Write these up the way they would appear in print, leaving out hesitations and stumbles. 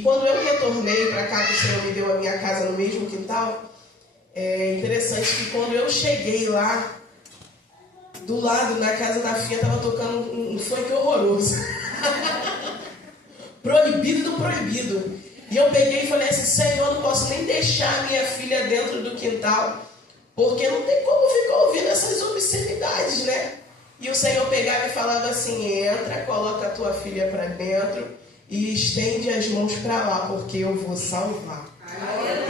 E quando eu retornei para cá, que o Senhor me deu a minha casa no mesmo quintal, é interessante que quando eu cheguei lá, do lado, na casa da Fia, estava tocando um funk horroroso. Proibido do proibido. E eu peguei e falei assim, Senhor, não posso nem deixar a minha filha dentro do quintal, porque não tem como ficar ouvindo essas obscenidades, né? E o Senhor pegava e falava assim, entra, coloca a tua filha para dentro e estende as mãos para lá, porque eu vou salvar.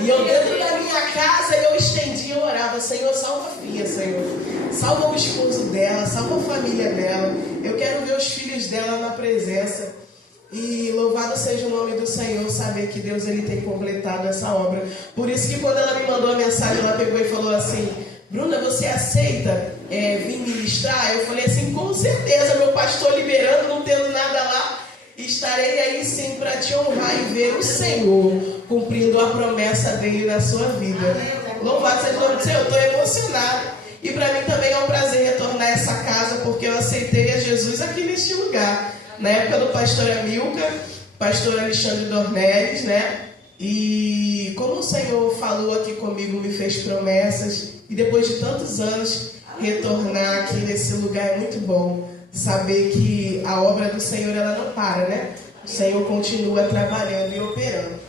E eu dentro da minha casa, eu estendia e orava, Senhor, salva a Fia, Senhor. Salva o esposo dela, salva a família dela. Eu quero ver os filhos dela na presença. E louvado seja o nome do Senhor, saber que Deus ele tem completado essa obra. Por isso que quando ela me mandou a mensagem, ela pegou e falou assim, Bruna, você aceita vir ministrar? Eu falei assim, com certeza, meu pastor liberando, não tendo nada lá. Estarei aí sim para te honrar e ver o Senhor cumprindo a promessa dele na sua vida. Louvado seja o nome do Senhor, eu estou emocionada. E para mim também é um prazer retornar a essa casa, porque eu aceitei a Jesus aqui neste lugar. Na época do pastor Amilcar, pastor Alexandre Dornelles, né? E como o Senhor falou aqui comigo, me fez promessas, e depois de tantos anos, retornar aqui nesse lugar é muito bom. Saber que a obra do Senhor, ela não para, né? O Senhor continua trabalhando e operando.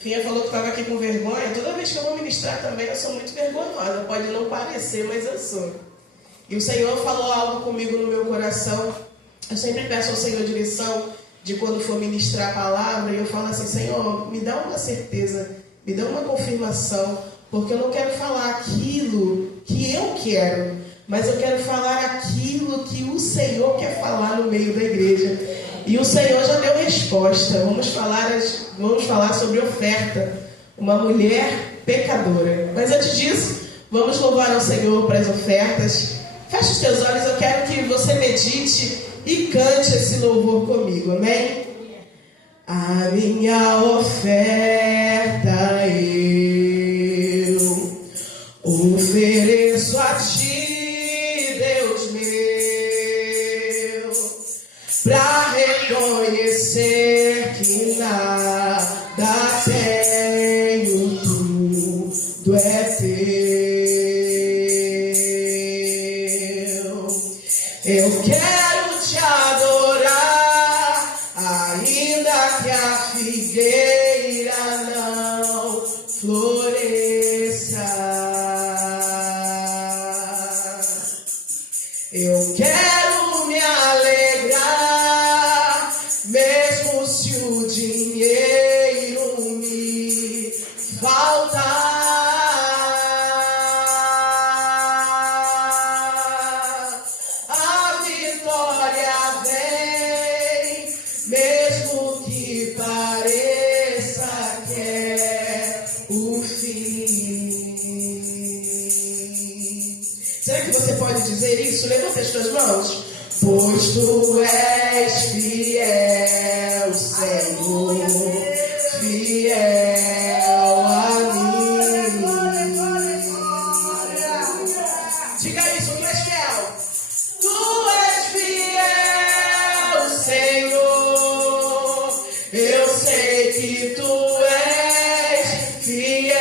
Fia falou que estava aqui com vergonha. Toda vez que eu vou ministrar também, eu sou muito vergonhosa. Pode não parecer, mas eu sou. E o Senhor falou algo comigo no meu coração. Eu sempre peço ao Senhor direção de quando for ministrar a palavra. E eu falo assim, Senhor, me dá uma certeza, me dá uma confirmação. Porque eu não quero falar aquilo que eu quero, mas eu quero falar aquilo que o Senhor quer falar no meio da igreja. E o Senhor já deu resposta. Vamos falar sobre oferta. Uma mulher pecadora. Mas antes disso, vamos louvar ao Senhor para as ofertas. Feche os teus olhos, eu quero que você medite e cante esse louvor comigo, amém? A minha oferta eu ofereço a ti, Deus meu, pra reconhecer que nada tenho, tudo é teu. Eu quero te adorar, ainda que a figueira não floresça. Eu quero me alegrar, mesmo se o dinheiro me faltar. A vitória vem, mesmo que pareça que é o fim. Será que você pode dizer isso? Levanta as tuas mãos. Pois tu és fiel, Senhor, fiel a mim. Diga isso, tu és fiel. Tu és fiel, Senhor. Eu sei que tu és fiel.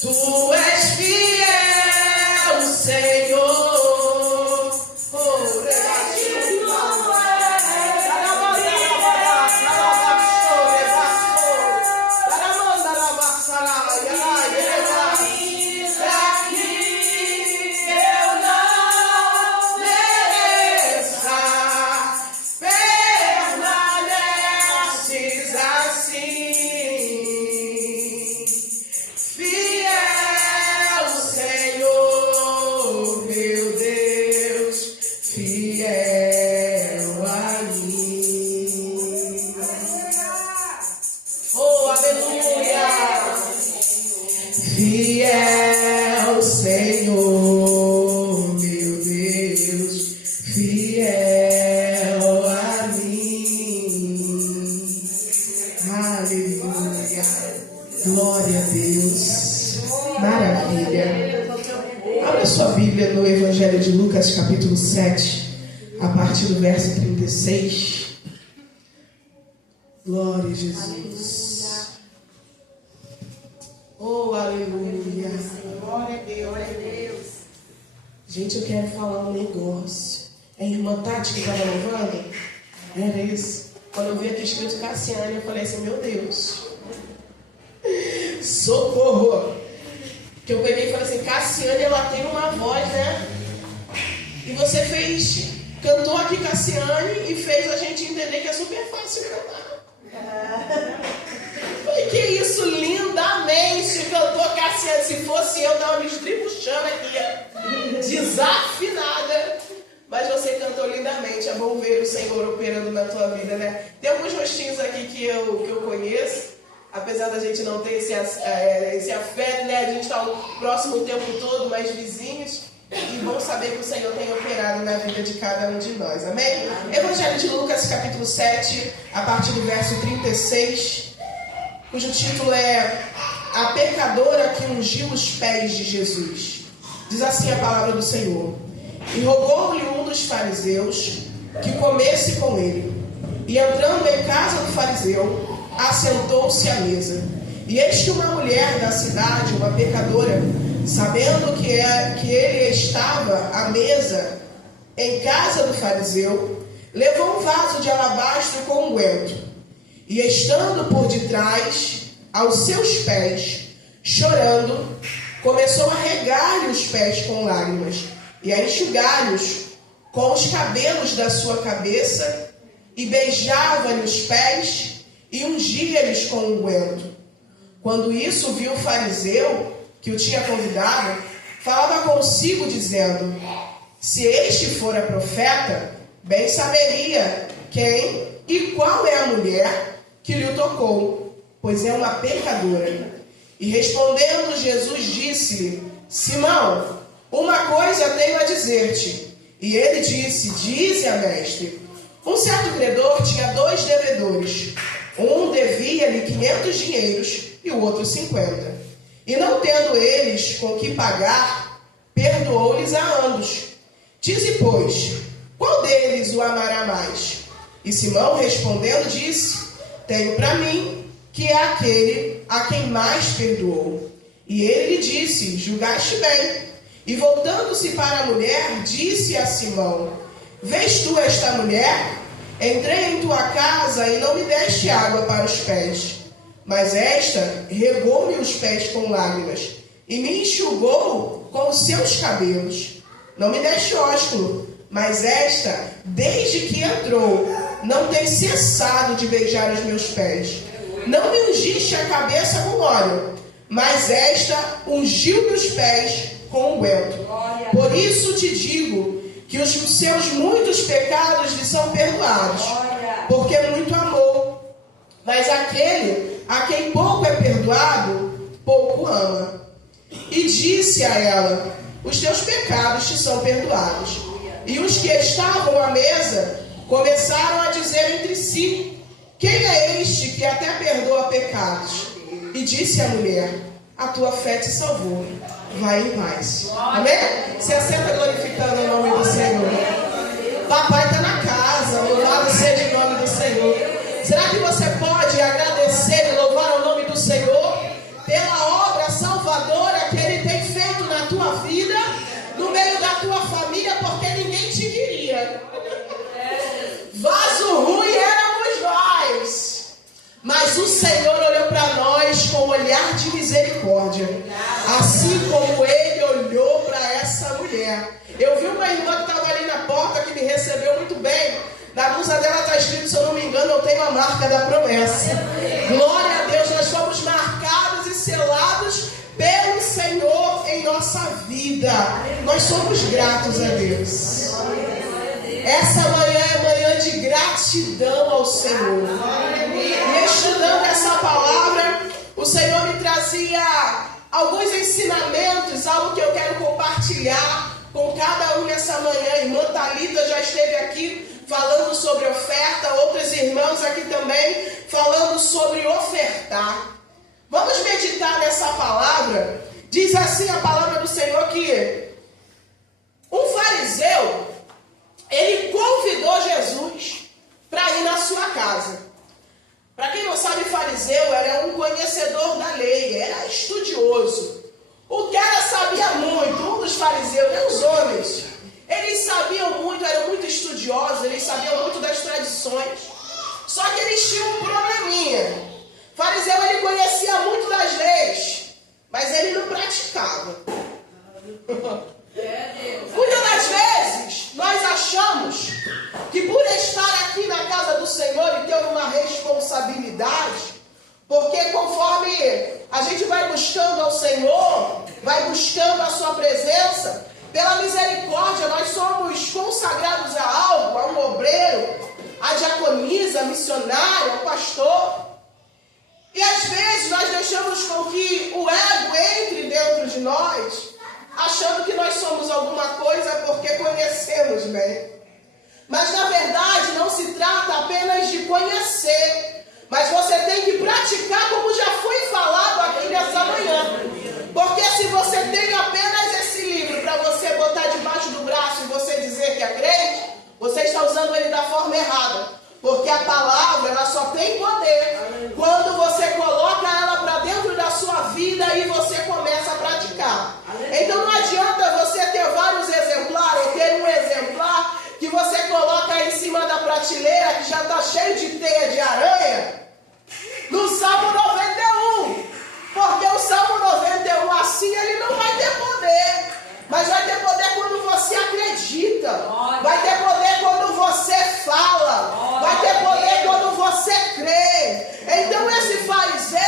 Tu és fiel, Senhor. Permaneces assim. Fiel, Senhor, meu Deus, fiel a mim. Oh, aleluia! Fiel, Senhor, meu Deus, fiel a mim. Aleluia! Glória a Deus! Maravilha! Abra sua Bíblia no Evangelho de Lucas, capítulo 7. a partir do verso 36. Glória a Jesus. Oh, aleluia. Glória a Deus. Glória a Deus. Gente, eu quero falar um negócio. É a irmã Tati que estava louvando? Era isso. Quando eu vi aqui escrito Cassiane, eu falei assim, meu Deus. Socorro. Que eu peguei e falei assim, Cassiane, ela tem uma voz, né? E você cantou aqui Cassiane e fez a gente entender que é super fácil cantar. Falei, que isso, lindamente cantou Cassiane. Se fosse eu, tava me estribuchando aqui, desafinada. Mas você cantou lindamente. É bom ver o Senhor operando na tua vida, né? Tem alguns rostinhos aqui que eu conheço. Apesar da gente não ter esse afeto, né? A gente está próximo o tempo todo, mas vizinhos. E bom saber que o Senhor tem operado na vida de cada um de nós. Amém? Evangelho de Lucas, capítulo 7, a partir do verso 36, cujo título é A Pecadora que ungiu os pés de Jesus. Diz assim a palavra do Senhor. E rogou-lhe um dos fariseus que comesse com ele. E entrando em casa do fariseu, assentou-se à mesa. E eis que uma mulher da cidade, uma pecadora, sabendo que ele estava à mesa em casa do fariseu, levou um vaso de alabastro com unguento. E estando por detrás, aos seus pés, chorando, começou a regar-lhe os pés com lágrimas e a enxugar-lhes com os cabelos da sua cabeça, e beijava-lhe os pés e ungia-lhes com unguento. Quando isso viu o fariseu, que o tinha convidado, falava consigo, dizendo: se este fora profeta, bem saberia quem e qual é a mulher que lhe tocou, pois é uma pecadora. E respondendo Jesus, disse-lhe: Simão, uma coisa tenho a dizer-te. E ele disse: dize-a, mestre. Um certo credor tinha 2 devedores. Um devia-lhe 500 dinheiros e o outro 50. E não tendo eles com que pagar, perdoou-lhes a ambos. Dize, pois, qual deles o amará mais? E Simão, respondendo, disse: tenho para mim que é aquele a quem mais perdoou. E ele lhe disse: julgaste bem. E voltando-se para a mulher, disse a Simão: vês tu esta mulher? Entrei em tua casa e não me deste água para os pés, mas esta regou-me os pés com lágrimas e me enxugou com os seus cabelos. Não me deste ósculo, mas esta, desde que entrou, não tem cessado de beijar os meus pés. Não me ungiste a cabeça com óleo, mas esta ungiu-me os pés com unguento. Por isso te digo que os seus muitos pecados lhe são perdoados, porque muito amou. Mas aquele a quem pouco é perdoado, pouco ama. E disse a ela: os teus pecados te são perdoados. E os que estavam à mesa começaram a dizer entre si: quem é este que até perdoa pecados? E disse a mulher: a tua fé te salvou. Vai em paz. Amém? Se assenta glorificando o nome do Senhor. Papai está na casa. Louvado seja o nome do Senhor. Será que você pode agradecer e louvar o nome do Senhor pela obra salvadora que Ele tem feito na tua vida, no meio da tua família, porque ninguém te queria. Vaso ruim éramos nós, mas o Senhor olhou para nós com um olhar de misericórdia, assim como Ele olhou para essa mulher. Eu vi uma irmã que estava ali na porta, que me recebeu muito bem. Na blusa dela está escrito, se eu não me engano, eu tenho a marca da promessa. Glória a Deus, nós fomos marcados e selados pelo Senhor em nossa vida. Nós somos gratos a Deus. Essa manhã é manhã de gratidão ao Senhor. E estudando essa palavra, o Senhor me trazia alguns ensinamentos, algo que eu quero compartilhar com cada um nessa manhã. A irmã Thalita já esteve aqui falando sobre oferta, outros irmãos aqui também falando sobre ofertar. Vamos meditar nessa palavra. Diz assim a palavra do Senhor que um fariseu, ele convidou situações. Só que eles tinham um probleminha. O fariseu, ele conhecia muito das leis, mas ele não praticava. Muitas das vezes, nós achamos que por estar aqui na casa do Senhor e ter uma responsabilidade, porque conforme a gente vai buscando ao Senhor, vai buscando a sua presença, pela misericórdia nós somos consagrados a algo, a um obreiro, a diaconisa, a missionária, ao pastor. E às vezes nós deixamos com que o ego entre dentro de nós, achando que nós somos alguma coisa porque conhecemos bem. Mas na verdade não se trata apenas de conhecer, mas você tem que praticar, como já foi falado aqui nessa manhã. Porque se você tem apenas esse livro para você botar debaixo do braço e você dizer que é crente, você está usando ele da forma errada. Porque a palavra, ela só tem poder quando você coloca ela para dentro da sua vida e você começa a praticar. Então não adianta você ter vários exemplares, ou ter um exemplar que você coloca em cima da prateleira que já está cheio de teia de aranha, no Salmo 91. Porque o Salmo 91, assim, ele não vai ter poder. Mas vai ter poder quando você acredita. Vai ter poder quando você fala. Vai ter poder quando você crê. Então esse fariseu,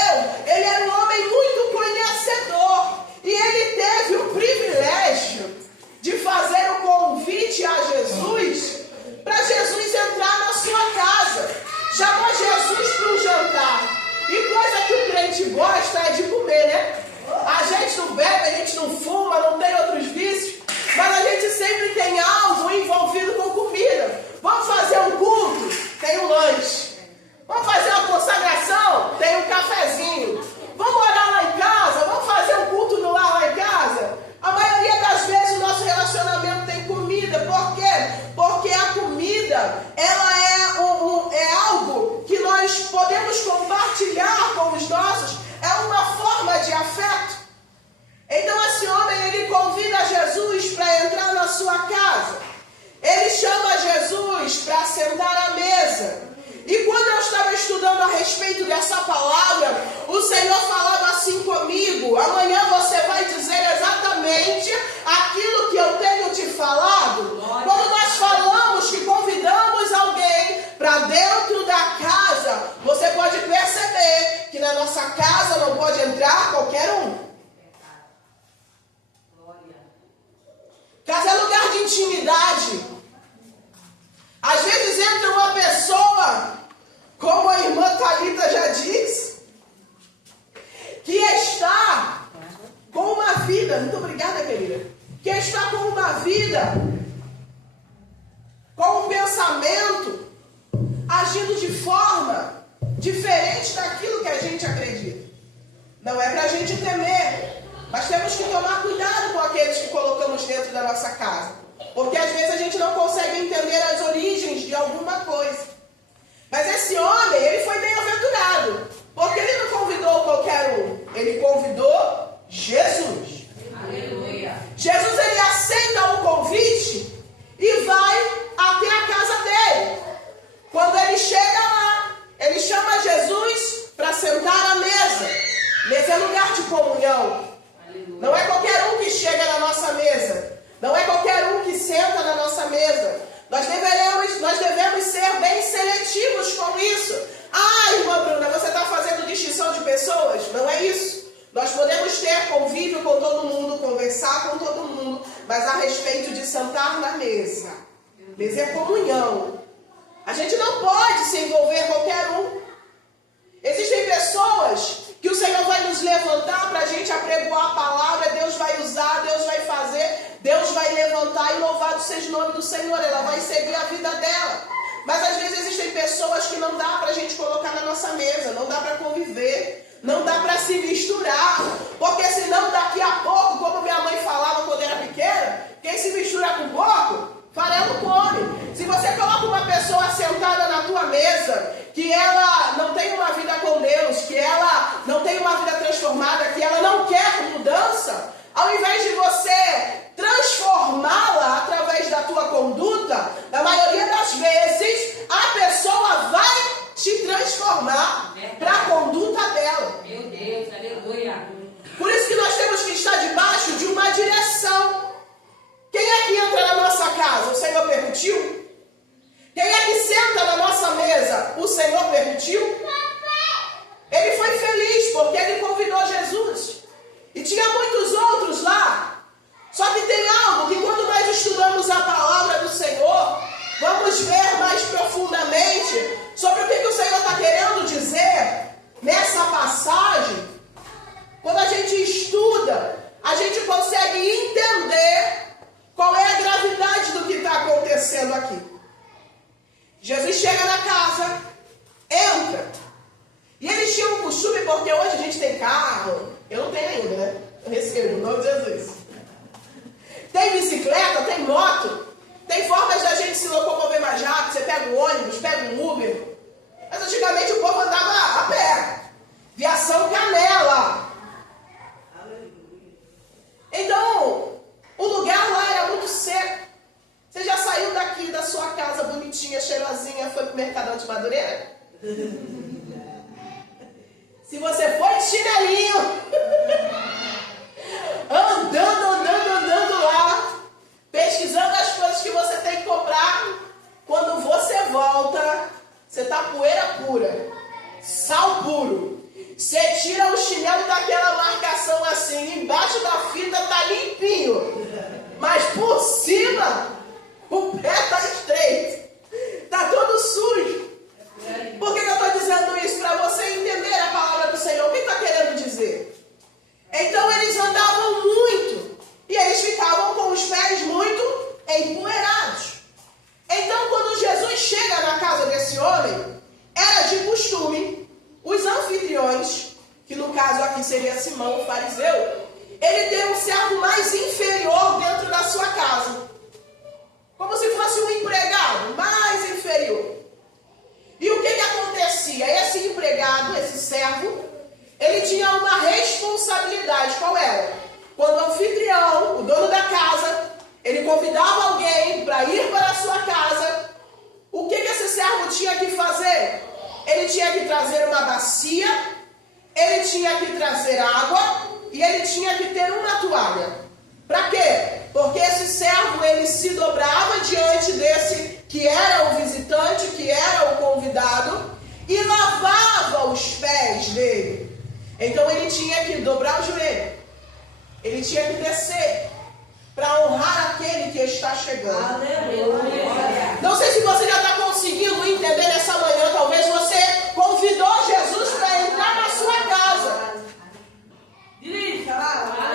ele era um homem muito conhecedor. E ele teve o privilégio de fazer o convite a Jesus, para Jesus entrar na sua casa. Chamou Jesus para o jantar. E coisa que o crente gosta é de comer, né? A gente não bebe, a gente não fuma, não tem outros vícios, mas a gente sempre tem algo envolvido com comida. Vamos fazer um culto? Tem um lanche. Vamos fazer uma consagração? Tem um cafezinho. Vamos orar lá em casa? Vamos fazer um culto no lar lá em casa? A maioria das vezes o nosso relacionamento tem comida. Por quê? Porque a comida, ela é algo que nós podemos compartilhar com os nossos. É uma forma de afeto. Então esse homem, ele convida Jesus para entrar na sua casa. Ele chama Jesus para sentar à mesa. E quando eu estava estudando a respeito dessa palavra, o Senhor falava assim comigo: amanhã você vai dizer exatamente aquilo que eu tenho te falado. Quando nós falamos que convidamos alguém para dentro da casa, você pode perceber que na nossa casa não pode entrar qualquer um. Casa é lugar de intimidade. Às vezes entra uma pessoa, como a irmã Thalita já disse, que está com uma vida, muito obrigada, querida, que está com uma vida, com um pensamento, agindo de forma diferente daquilo que a gente acredita. Não é para a gente temer, mas temos que tomar cuidado com aqueles que colocamos dentro da nossa casa. Porque às vezes a gente não consegue entender as origens de alguma coisa. Mas esse homem, ele foi bem-aventurado. Porque ele não convidou qualquer um. Ele convidou Jesus. Aleluia. Jesus, ele aceita o convite e vai até a casa dele. Quando ele chega lá, ele chama Jesus para sentar à mesa. Mesa é lugar de comunhão. Aleluia. Não é qualquer um que chega na nossa mesa. Não é qualquer um que senta na nossa mesa. Nós devemos ser bem seletivos com isso. Ah, irmã Bruna, você está fazendo distinção de pessoas? Não é isso. Nós podemos ter convívio com todo mundo, conversar com todo mundo, mas a respeito de sentar na mesa. Mesa é comunhão. A gente não pode se envolver qualquer um. Existem pessoas que o Senhor vai nos levantar para a gente apregoar a palavra, Deus vai usar, Deus vai fazer, Deus vai levantar e louvado seja o nome do Senhor, ela vai seguir a vida dela. Mas às vezes existem pessoas que não dá para a gente colocar na nossa mesa, não dá para conviver, não dá para se misturar, porque senão daqui a pouco, como minha mãe falava quando era pequena, quem se mistura com porco, farelo come. Se você coloca uma pessoa sentada na tua mesa, que ela não tem uma vida com Deus, que ela não tem uma vida transformada, que ela não quer mudança, ao invés de você transformá-la através da tua conduta, na maioria das vezes, a pessoa gente consegue entender qual é a gravidade do que está acontecendo aqui. Jesus chega na casa, entra. E eles tinham um costume, porque hoje a gente tem carro, eu não tenho ainda, né? Eu recebo, em nome de Jesus. Tem bicicleta, tem moto, tem formas da gente se locomover mais rápido. Você pega um ônibus, pega um Uber. Mas antigamente o povo andava a pé. Viação Canela. Então, o lugar lá era muito seco. Você já saiu daqui da sua casa bonitinha, cheirosinha, foi pro Mercadão de Madureira? Se você foi de chinelinho, andando lá, pesquisando as coisas que você tem que comprar, quando você volta, você tá poeira pura, sal puro. Você tira o chinelo daquela marcação assim, embaixo da fita tá limpinho, mas por cima o pé tá estreito, tá todo sujo. Por que eu estou dizendo isso? Para você entender a palavra do Senhor. O que está querendo dizer? Então eles andavam muito e eles ficavam com os pés muito empoeirados. Então quando Jesus chega na casa desse homem, era de costume, os anfitriões, que no caso aqui seria Simão, o fariseu, ele ter um servo mais inferior dentro da sua casa. Como se fosse um empregado mais inferior. E o que acontecia? Esse empregado, esse servo, ele tinha uma responsabilidade. Qual era? Quando o anfitrião, o dono da casa, ele convidava alguém para ir para a sua casa, o que esse servo tinha que fazer? Ele tinha que trazer uma bacia, ele tinha que trazer água e ele tinha que ter uma toalha. Para quê? Porque esse servo, ele se dobrava diante desse que era o visitante, que era o convidado, e lavava os pés dele. Então ele tinha que dobrar o joelho, ele tinha que descer, para honrar aquele que está chegando. Aleluia. Não sei se você já está conseguindo entender nessa manhã, talvez você convidou Jesus para entrar na sua casa. E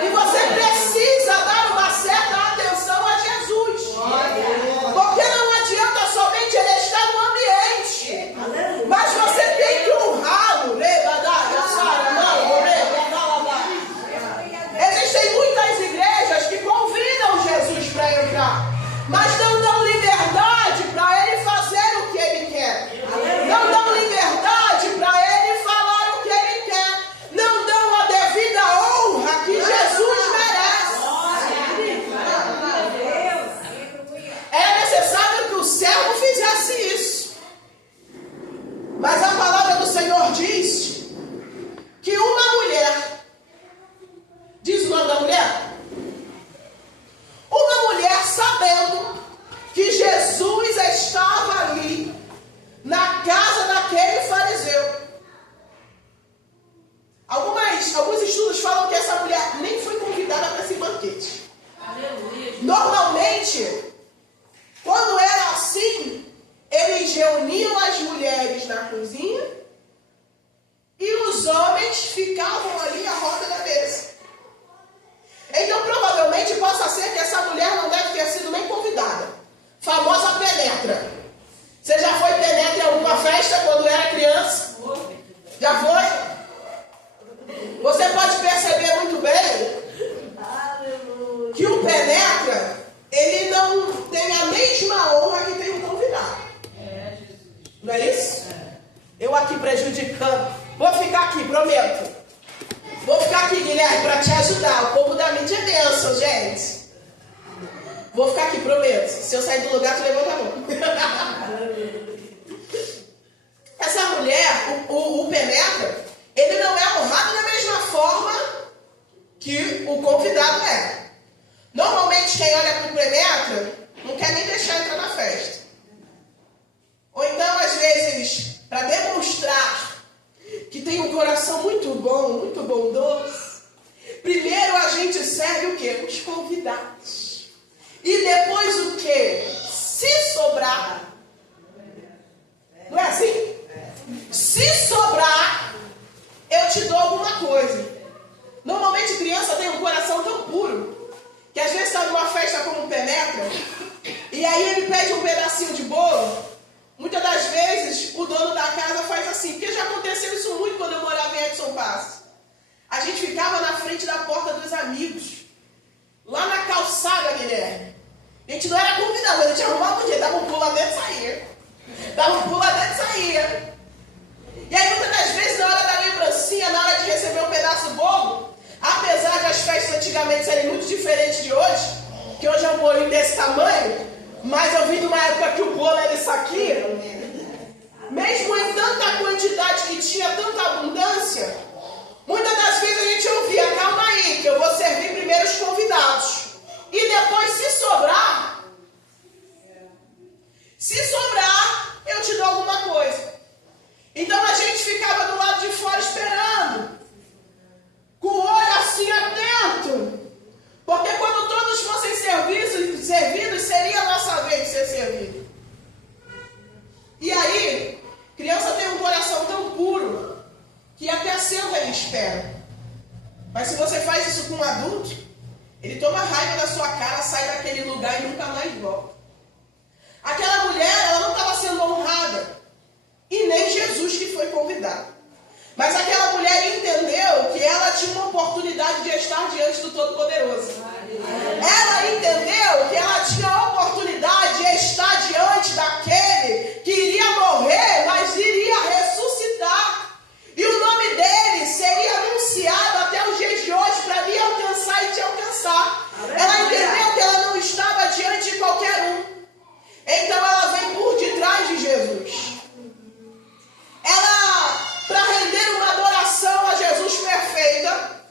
você precisa dar uma certa atenção a Jesus. Porque não adianta somente ele estar no ambiente, mas você tem que honrá-lo. Existem muitas igrejas que convidam Jesus para entrar, mas não dão liberdade para ele fazer o que ele quer. Não dão liberdade para ele falar o que ele quer. Não dão a devida honra que Jesus merece. Era necessário que o servo fizesse isso. Mas a palavra do Senhor diz que uma mulher, diz o nome da mulher? Uma mulher, sabendo que Jesus estava ali na casa daquele fariseu. Alguns estudos falam que essa mulher nem foi convidada para esse banquete. Normalmente, quando era assim, eles reuniam as mulheres na cozinha e os homens ficavam ali à roda da mesa. Então, provavelmente, possa ser que essa mulher não deve ter sido nem convidada. Famosa penetra. Você já foi penetra em alguma festa quando era criança? Já foi? Você pode perceber muito bem que o penetra, ele não tem a mesma honra que tem o convidado. Não é isso? Eu aqui prejudicando. Vou ficar aqui, prometo. Vou ficar aqui, Guilherme, para te ajudar. O povo da mídia é bênção, gente. Vou ficar aqui, prometo. Se eu sair do lugar, tu levanta a mão. Essa mulher, o penetra, ele não é honrado da mesma forma que o convidado é. Normalmente, quem olha para o penetra não quer nem deixar entrar na festa. Ou então, às vezes, para demonstrar que tem um coração muito bondoso, primeiro a gente serve o quê? Os convidados. E depois o quê? Se sobrar. Não é assim? Se sobrar, eu te dou alguma coisa. Normalmente criança tem um coração tão puro. ficava na frente da porta dos amigos. Lá na calçada, Guilherme. A gente não era convidado, mas a gente arrumava um jeito, dava um pulo lá dentro e saía. Dava um pulo lá dentro e saía. E aí, muitas das vezes, na hora da lembrancinha, na hora de receber um pedaço do bolo, apesar de as festas antigamente serem muito diferentes de hoje, que hoje é um bolinho desse tamanho, mas eu vim de uma época que o bolo era isso aqui, mesmo em tanta quantidade que tinha, tanta abundância, muitas das vezes a gente ouvia, calma aí, que eu vou servir primeiro os convidados. E depois, se sobrar, eu te dou alguma coisa. Então a gente ficava do lado de fora esperando, com o olho assim atento, porque quando todos fossem servidos seria a nossa vez de ser servido. E aí, criança tem um coração tão puro que até senta ele espera. Mas se você faz isso com um adulto, ele toma raiva da sua cara, sai daquele lugar e nunca mais volta. Aquela mulher, ela não estava sendo honrada. E nem Jesus que foi convidado. Mas aquela mulher entendeu que ela tinha uma oportunidade de estar diante do Todo-Poderoso. Ela entendeu que ela tinha a oportunidade de estar diante daquele que iria morrer, mas iria ressuscitar. E o nome dele seria anunciado até os dias de hoje para lhe alcançar e te alcançar. Ela entendeu que ela não estava diante de qualquer um. Então ela vem por detrás de Jesus. Ela, para render uma adoração a Jesus perfeita,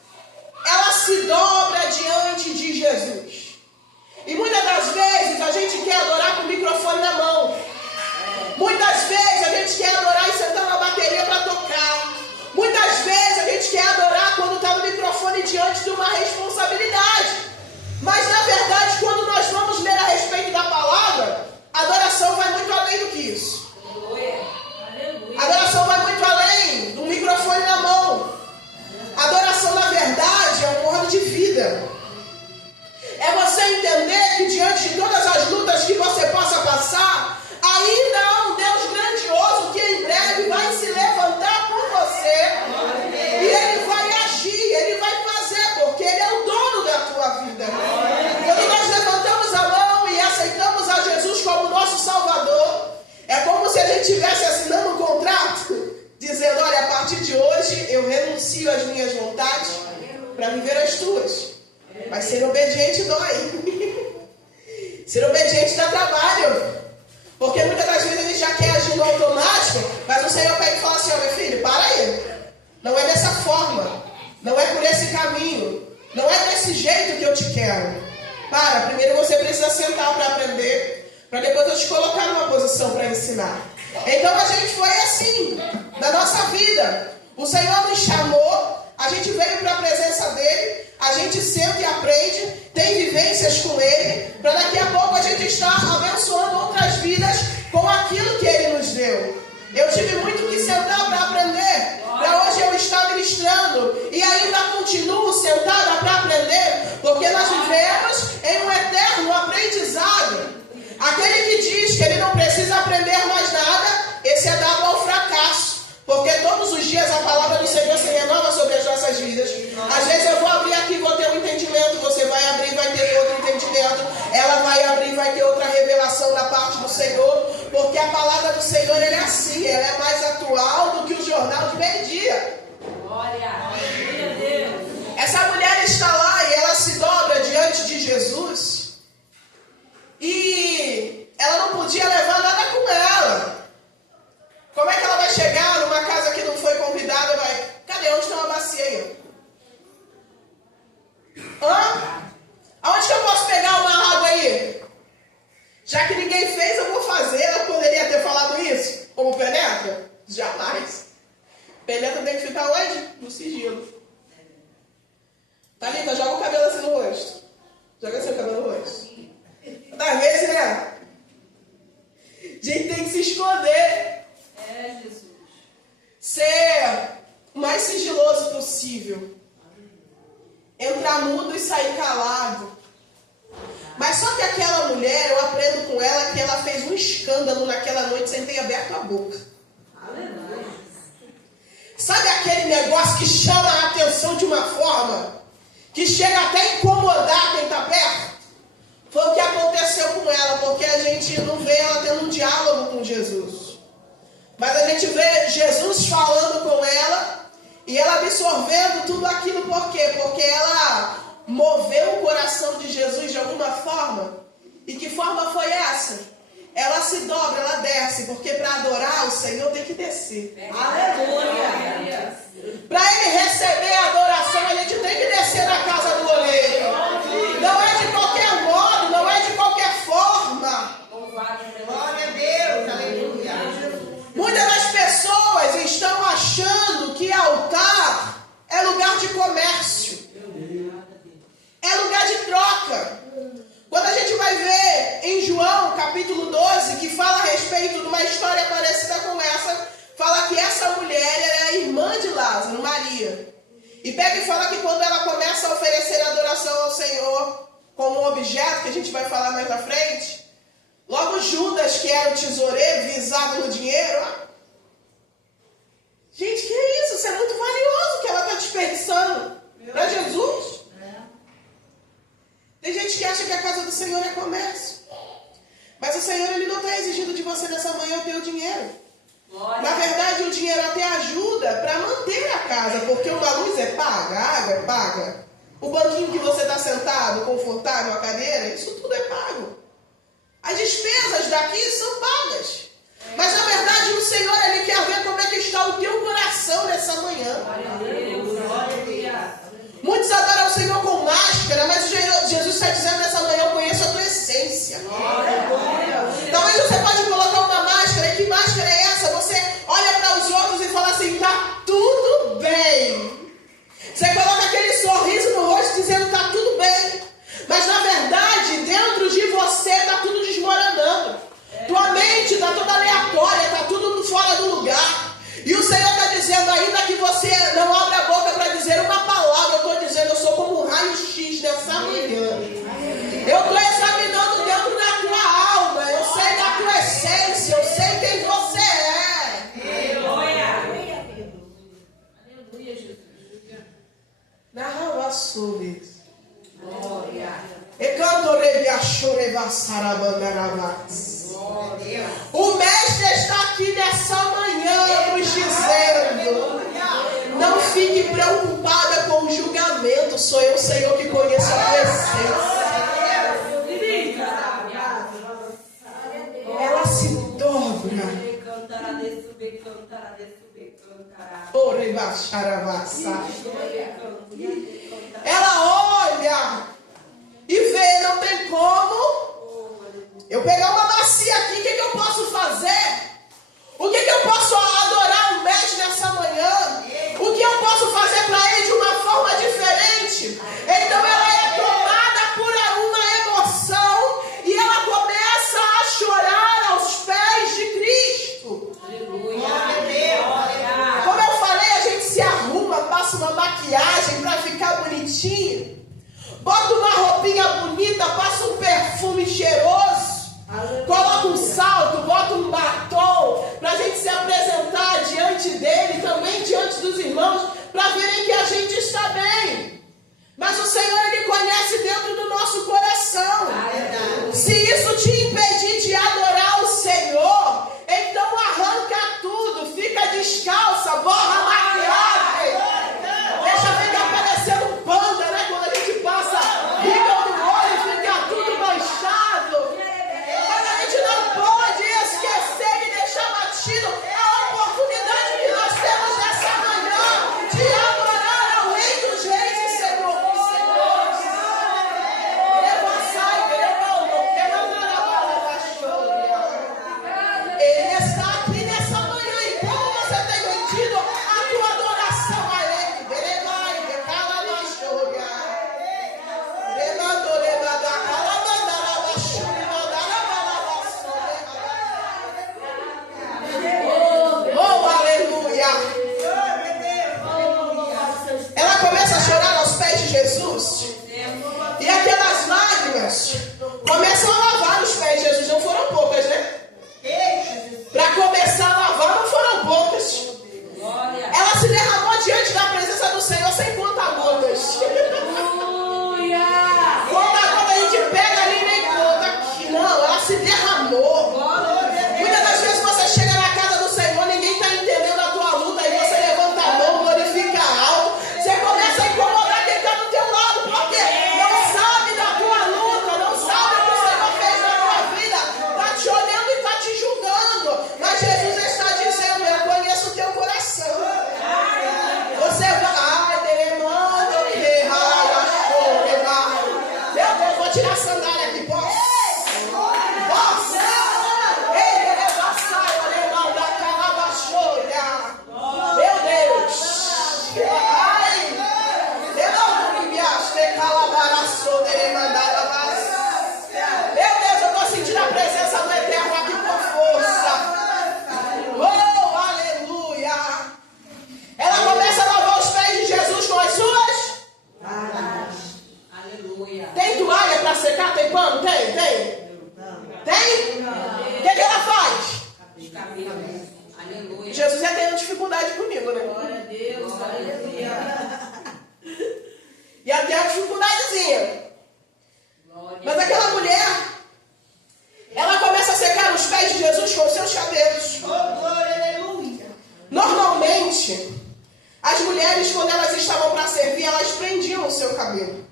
ela se dobra diante de Jesus. E muitas das vezes a gente quer adorar com o microfone na mão. Muitas vezes a gente quer adorar e sentar na bateria para tocar. Muitas vezes a gente quer adorar quando está no microfone diante de uma responsabilidade. Mas na verdade, quando nós vamos ler a respeito da palavra, a adoração vai muito além do que isso. A adoração vai muito além do microfone na mão. A adoração, na verdade, é um modo de vida. É você entender que diante de todas as lutas que você possa passar, ainda há um Deus grandioso que em breve vai se levantar por você. E Ele vai agir, Ele vai fazer, porque Ele é o dono da tua vida. Quando nós levantamos a mão e aceitamos a Jesus como nosso Salvador, é como se a gente estivesse assinando um contrato, dizendo, olha, a partir de hoje eu renuncio às minhas vontades para viver as tuas. Mas ser obediente dói. Ser obediente dá trabalho. Porque muitas das vezes a gente já quer agir no automático, mas o Senhor pega e fala assim, ó, meu filho, para aí. Não é dessa forma. Não é por esse caminho. Não é desse jeito que eu te quero. Para, primeiro você precisa sentar para aprender, para depois eu te colocar numa posição para ensinar. Então a gente foi assim, na nossa vida. O Senhor nos chamou, a gente veio para a presença dEle, a gente senta e aprende, tem vivências com Ele, para daqui a pouco a gente estar abençoando outras vidas com aquilo que Ele nos deu. Eu tive muito que sentar para aprender, para hoje eu estar ministrando, e ainda continuo sentada para aprender, porque nós vivemos em um eterno aprendizado. Aquele que diz que ele não precisa aprender mais nada, esse é dado ao fracasso. Porque todos os dias a palavra do Senhor se renova sobre as nossas vidas. Às vezes eu vou abrir aqui e vou ter um entendimento, você vai abrir e vai ter outro entendimento, ela vai abrir e vai ter outra revelação da parte do Senhor, porque a palavra do Senhor ela é assim, ela é mais atual do que o jornal de meio-dia. Glória a Deus. Essa mulher está lá e ela se dobra diante de Jesus e ela não podia levar nada com ela. Como é que ela vai chegar numa casa que não foi convidada? Cadê? Onde tem uma bacia aí? Aonde que eu posso pegar uma água aí? Já que ninguém fez, eu vou fazer. Ela poderia ter falado isso? Como penetra? Jamais. Penetra tem que ficar onde? No sigilo. Thalita, joga o cabelo assim no rosto. Joga seu cabelo no rosto. Às vezes, né? A gente tem que se esconder. É, Jesus. Ser o mais sigiloso possível. Entrar mudo e sair calado. Mas só que aquela mulher, eu aprendo com ela que ela fez um escândalo naquela noite sem ter aberto a boca. Aleluia. Sabe aquele negócio que chama a atenção de uma forma que chega até a incomodar quem está perto? Foi o que aconteceu com ela, porque a gente não vê ela tendo um diálogo com Jesus. Mas a gente vê Jesus falando com ela e ela absorvendo tudo aquilo. Por quê? Porque ela moveu o coração de Jesus de alguma forma. E que forma foi essa? Ela se dobra, ela desce, porque para adorar o Senhor tem que descer. Aleluia. Para Ele receber a adoração, a gente tem que descer na casa do oleiro. Não é de qualquer modo, não é de qualquer forma. Glória a Deus. Aleluia. Muitas das pessoas estão achando que altar é lugar de comércio, é lugar de troca. Quando a gente vai ver em João, capítulo 12, que fala a respeito de uma história parecida com essa, fala que essa mulher era a irmã de Lázaro, Maria. E pega e fala que quando ela começa a oferecer adoração ao Senhor como um objeto, que a gente vai falar mais na frente, logo Judas, que era o tesoureiro, visado no dinheiro, gente, que é isso? Isso é muito valioso que ela está desperdiçando para Jesus. Tem gente que acha que a casa do Senhor é comércio. Mas o Senhor, Ele não está exigindo de você nessa manhã o teu dinheiro. Na verdade, o dinheiro até ajuda para manter a casa, porque uma luz é paga, a água é paga. O banquinho que você está sentado, confortável, a cadeira, isso tudo é pago. As despesas daqui são pagas. Mas na verdade, o Senhor, Ele quer ver como é que está o teu coração nessa manhã. Muitos adoram o Senhor com máscara, mas Jesus está dizendo nessa manhã: eu conheço a tua essência. Talvez você pode colocar uma máscara, e que máscara é essa? Você olha para os outros e fala assim: tá tudo bem. Você coloca aquele sorriso no rosto dizendo: tá tudo bem. Mas na verdade, dentro de você está tudo desmoronando. Tua mente está toda aleatória, está tudo fora do lugar. E o Senhor está dizendo: ainda que você não abra a boca para dizer uma palavra, eu estou dizendo, eu sou como um raio-x nessa manhã. Eu estou examinando dentro da tua alma, eu sei da tua essência, eu sei quem você é. Aleluia, Jesus. Narrava sobre. Glória. E canto reviachorevasarabandaravas. O Mestre está aqui nessa manhã nos dizendo: não fique preocupada com o julgamento, sou eu, Senhor, que conheço a tua essência. Ela se dobra. Ela olha e vê, não tem como eu pegar uma bacia aqui, o que eu posso fazer? O que eu posso adorar o Mestre nessa manhã? O que eu posso fazer para Ele de uma forma diferente? Então ela é tomada por uma emoção e ela começa a chorar aos pés de Cristo. Como eu falei, a gente se arruma, passa uma maquiagem para ficar bonitinho, bota uma roupinha bonita, passa um perfume cheiroso, coloca um salto, bota um batom, para a gente se apresentar diante dele, também diante dos irmãos, para verem que a gente está bem. Mas o Senhor, Ele conhece dentro do nosso coração. Se isso te impedir de adorar o Senhor, então arranca tudo, fica descalça, borra a maquiagem, deixa ficar parecendo um panda, né? Quando a gente passa rica no olho e fica tudo manchado. Mas a gente não pode esquecer e deixar batido a oportunidade que nós temos nessa manhã de adorar ao Rei dos Reis e Senhor dos Senhores. E até a dificuldadezinha. Mas aquela mulher, ela começa a secar os pés de Jesus com os seus cabelos. Oh, glória, aleluia. Normalmente, as mulheres, quando elas estavam para servir, elas prendiam o seu cabelo,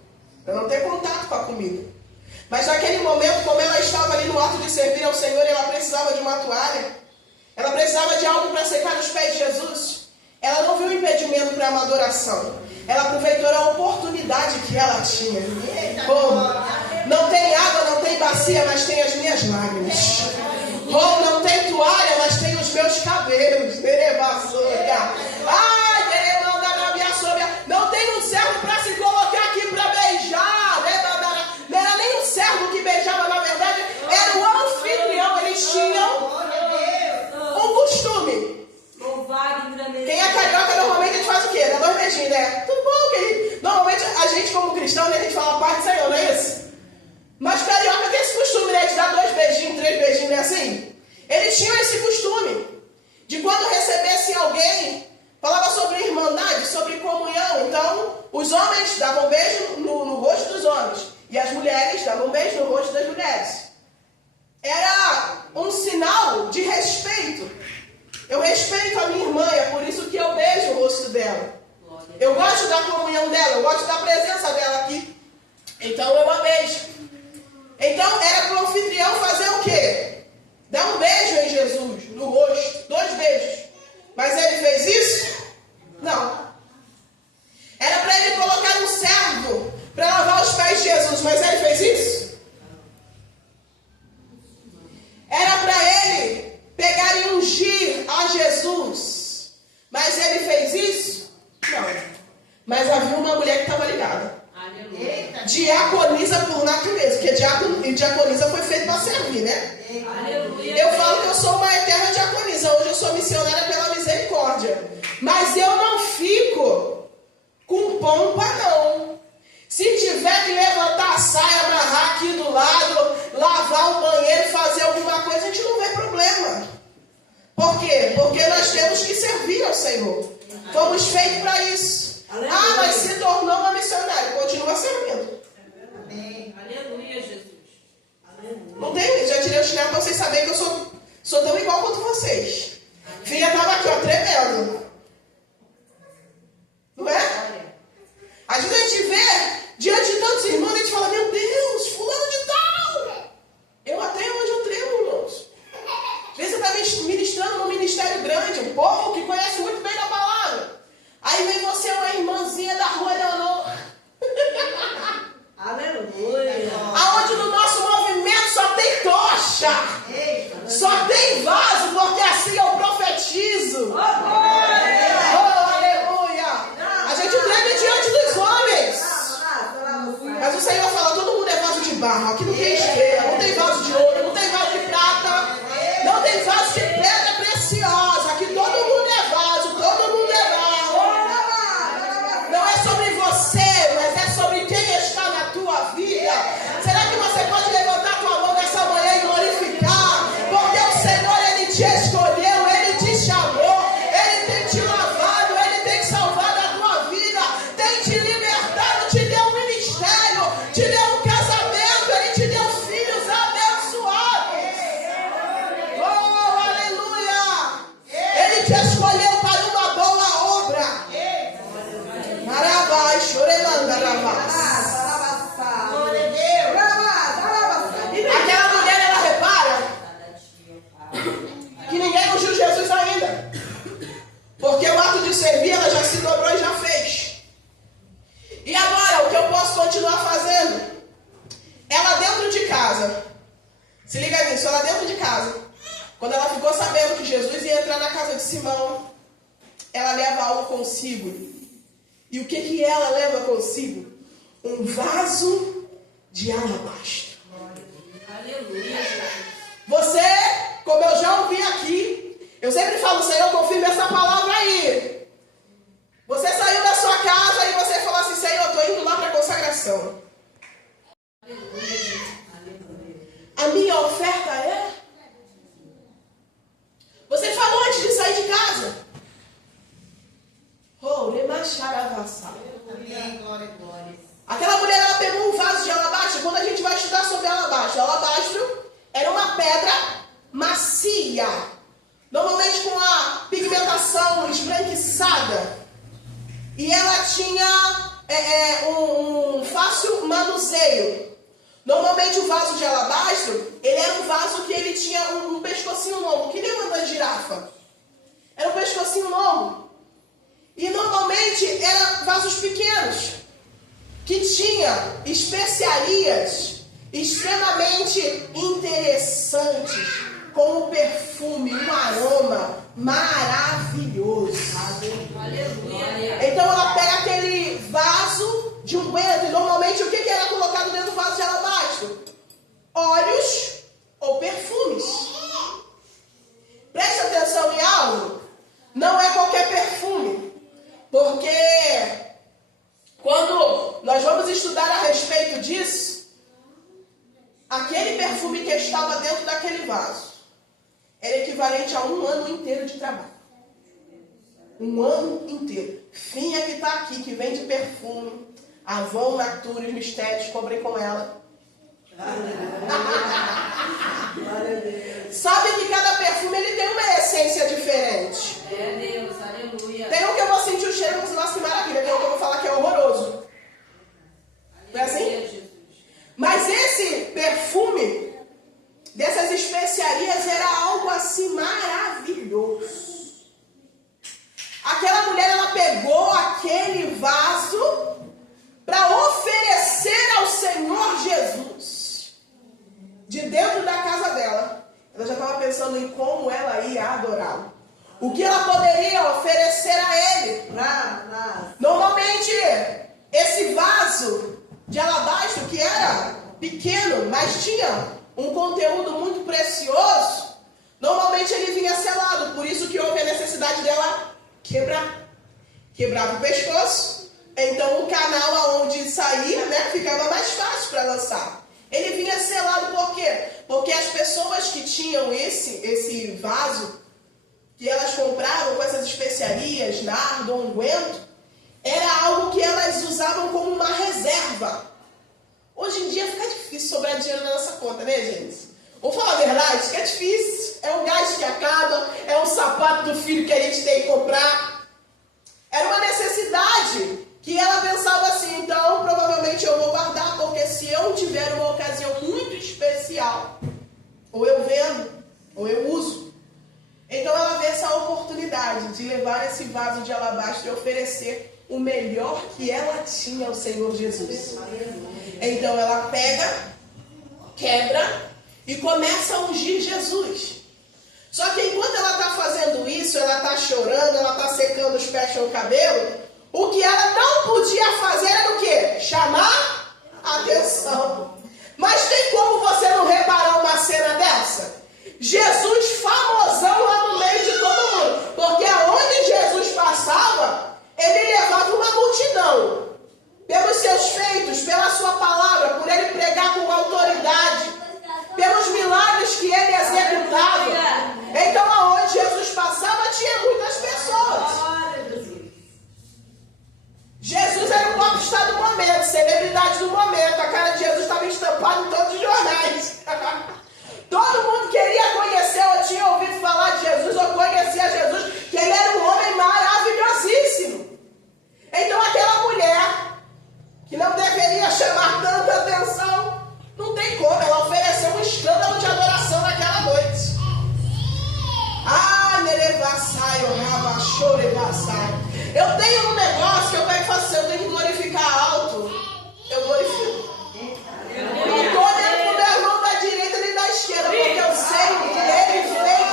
para não ter contato com a comida. Mas naquele momento, como ela estava ali no ato de servir ao Senhor, ela precisava de uma toalha, ela precisava de algo para secar os pés de Jesus. Ela não viu impedimento para uma adoração. Ela aproveitou a oportunidade que ela tinha. Oh, não tem água, não tem bacia, mas tem as minhas lágrimas. Oh, não tem toalha, mas tem os meus cabelos. Ai, não tem um servo para se colocar aqui para beijar. Não era nem um servo que beijava, na verdade, era o anfitrião. Eles tinham um costume. Quem é carioca, normalmente a gente faz o quê? Dá 2 beijinhos, né? Tudo bom, querido? Normalmente a gente, como cristão, né, a gente fala Pai do Senhor, não é isso? Mas carioca tem esse costume, né, de dar 2 beijinhos, 3 beijinhos, né, assim? Eles tinham esse costume de quando recebessem alguém, falava sobre irmandade, sobre comunhão. Então, os homens davam beijo no rosto dos homens e as mulheres davam beijo no rosto das mulheres. Era um sinal de respeito. Eu respeito a minha irmã, é por isso que eu beijo o rosto dela. Eu gosto da comunhão dela, eu gosto da presença dela aqui. Então eu a beijo. Então era para o anfitrião fazer o quê? Dar um beijo em Jesus, no rosto. 2 beijos. Mas ele fez isso? Não. Era para ele colocar um servo para lavar os pés de Jesus, mas ele fez isso? Era para ele pegar e ungir a Jesus, mas ele fez isso? Não. Mas havia uma mulher que estava ligada. Eita. Diaconisa por natureza, porque diaconisa foi feito para servir, né? Aleluia. Eu falo que eu sou uma eterna diaconisa. Hoje eu sou missionária pela misericórdia. Mas eu não fico com pompa, não. Se tiver que levantar a saia, amarrar aqui do lado, lavar o banheiro, fazer alguma coisa, a gente não vê problema. Por quê? Porque nós temos que servir ao Senhor. Fomos feitos para isso. Ah, mas se tornou uma missionária, continua servindo. Amém. Aleluia, Jesus. Não tem, já tirei o chinelo para vocês saberem que eu sou tão igual quanto vocês. Filha estava aqui, ó, tremendo. Não é? Às vezes a gente vê, diante de tantos irmãos, a gente fala, meu Deus, fulano de tal. Eu até hoje eu tremo, irmãos. Às vezes você está ministrando num ministério grande, um povo que conhece muito bem a palavra. Aí vem você, uma irmãzinha da rua Leonor. Aleluia. Aonde no nosso movimento só tem tocha. Só tem vaso, porque assim eu profetizo. Oh, aleluia. A gente treme diante dos homens. Mas o Senhor fala, todo mundo é vaso de barro. Aqui não tem estrela, não tem vaso de ouro, não tem vaso de prata, não tem vaso de pedra preciosa. Aqui todo mundo é vaso, todo mundo é barro. Não é sobre você, mas é sobre quem está na tua vida. Será que você pode levantar tua mão nessa manhã e glorificar? Porque o Senhor, Ele te escolheu, Ele te chamou, Ele tem te lavado, Ele tem salvado a tua vida, tem te libertado, te deu um ministério, te deu um casamento, Ele te deu filhos abençoados. Oh, aleluia! Ele te escolheu para uma boa obra. Marabai, choremanda, ravas. Glória a Deus. Aquela mulher, ela repara que ninguém ungiu Jesus ainda. Porque o ato de servir, ela já se dobrou e já fez. E agora, o que eu posso continuar fazendo? Ela dentro de casa. Se liga nisso, ela dentro de casa. Quando ela ficou sabendo que Jesus ia entrar na casa de Simão, ela leva algo consigo. E o que ela leva consigo? Um vaso de alabastro. Aleluia, Jesus. Você, como eu já ouvi aqui, eu sempre falo, Senhor, confirma essa palavra aí. Você saiu da sua casa e você falou assim, Senhor, eu estou indo lá para a consagração. Aleluia, Jesus. Aleluia. A minha oferta é? Você falou antes de sair de casa. Oh, feia, normalmente com a pigmentação esbranquiçada, e ela tinha um fácil manuseio. Normalmente o vaso de alabastro, ele era um vaso que ele tinha um pescocinho longo, que nem o da girafa. Era um pescocinho longo. E normalmente eram vasos pequenos, que tinha especiarias extremamente interessantes, como perfume, um aroma maravilhoso. Aleluia. Então ela pega aquele vaso de unguento, e normalmente o que era colocado dentro do vaso de alabastro? Óleos ou perfumes. Preste atenção em algo, não é qualquer perfume, porque quando nós vamos estudar a respeito disso, aquele perfume que estava dentro daquele vaso era equivalente a um ano inteiro de trabalho. Um ano inteiro. Finha que está aqui, que vende perfume, Avon, Natura, Mistérios, cobrem com ela. Sabe que cada perfume ele tem uma essência diferente. É Deus, aleluia. Tem um que eu vou sentir o cheiro como se fosse maravilha, tem um que eu vou falar que é horroroso. Não é assim? Mas esse perfume dessas especiarias era algo assim maravilhoso. Aquela mulher, ela pegou aquele vaso para oferecer ao Senhor Jesus. De dentro da casa dela, ela já estava pensando em como ela ia adorá-lo. O que ela poderia oferecer a ele? Normalmente, esse vaso de alabastro, que era pequeno, mas tinha um conteúdo muito precioso, normalmente ele vinha selado. Por isso que houve a necessidade dela quebrar. Quebrava o pescoço, então o canal aonde saía, ficava mais fácil para lançar. Ele vinha selado por quê? Porque as pessoas que tinham esse vaso, que elas compravam com essas especiarias, nardo, unguento, era algo que elas usavam como uma reserva. Hoje em dia fica difícil sobrar dinheiro na nossa conta, né, gente? Vamos falar a verdade, que é difícil. É um gás que acaba, é um sapato do filho que a gente tem que comprar. Era uma necessidade que ela pensava assim, então provavelmente eu vou guardar, porque se eu tiver uma ocasião muito especial, ou eu vendo, ou eu uso. Então ela vê essa oportunidade de levar esse vaso de alabastro e oferecer o melhor que ela tinha ao Senhor Jesus. Então ela pega, quebra e começa a ungir Jesus. Só que enquanto ela está fazendo isso, ela está chorando, ela está secando os pés com o cabelo, o que ela não podia fazer era o quê? Chamar atenção. Mas tem como você não reparar uma cena dessa? Jesus famosão lá no meio de todo mundo. Porque aonde Jesus passava, ele levava uma multidão. Pelos seus feitos, pela sua palavra, por ele pregar com autoridade, pelos milagres que ele executava. Então aonde Jesus passava, tinha muitas pessoas. Jesus era o popstar do momento, celebridade do momento. A cara de Jesus estava estampada em todos os jornais. Todo mundo queria conhecer, ou tinha ouvido falar de Jesus, ou conhecia Jesus, que ele era um homem maravilhosíssimo. Então aquela mulher, que não deveria chamar tanta atenção, não tem como, ela ofereceu um escândalo de adoração naquela noite. Eu tenho um negócio que eu pego e faço assim, eu tenho que glorificar alto. Eu glorifico. Não estou dentro do meu irmão da direita nem da esquerda, porque eu sei o que ele fez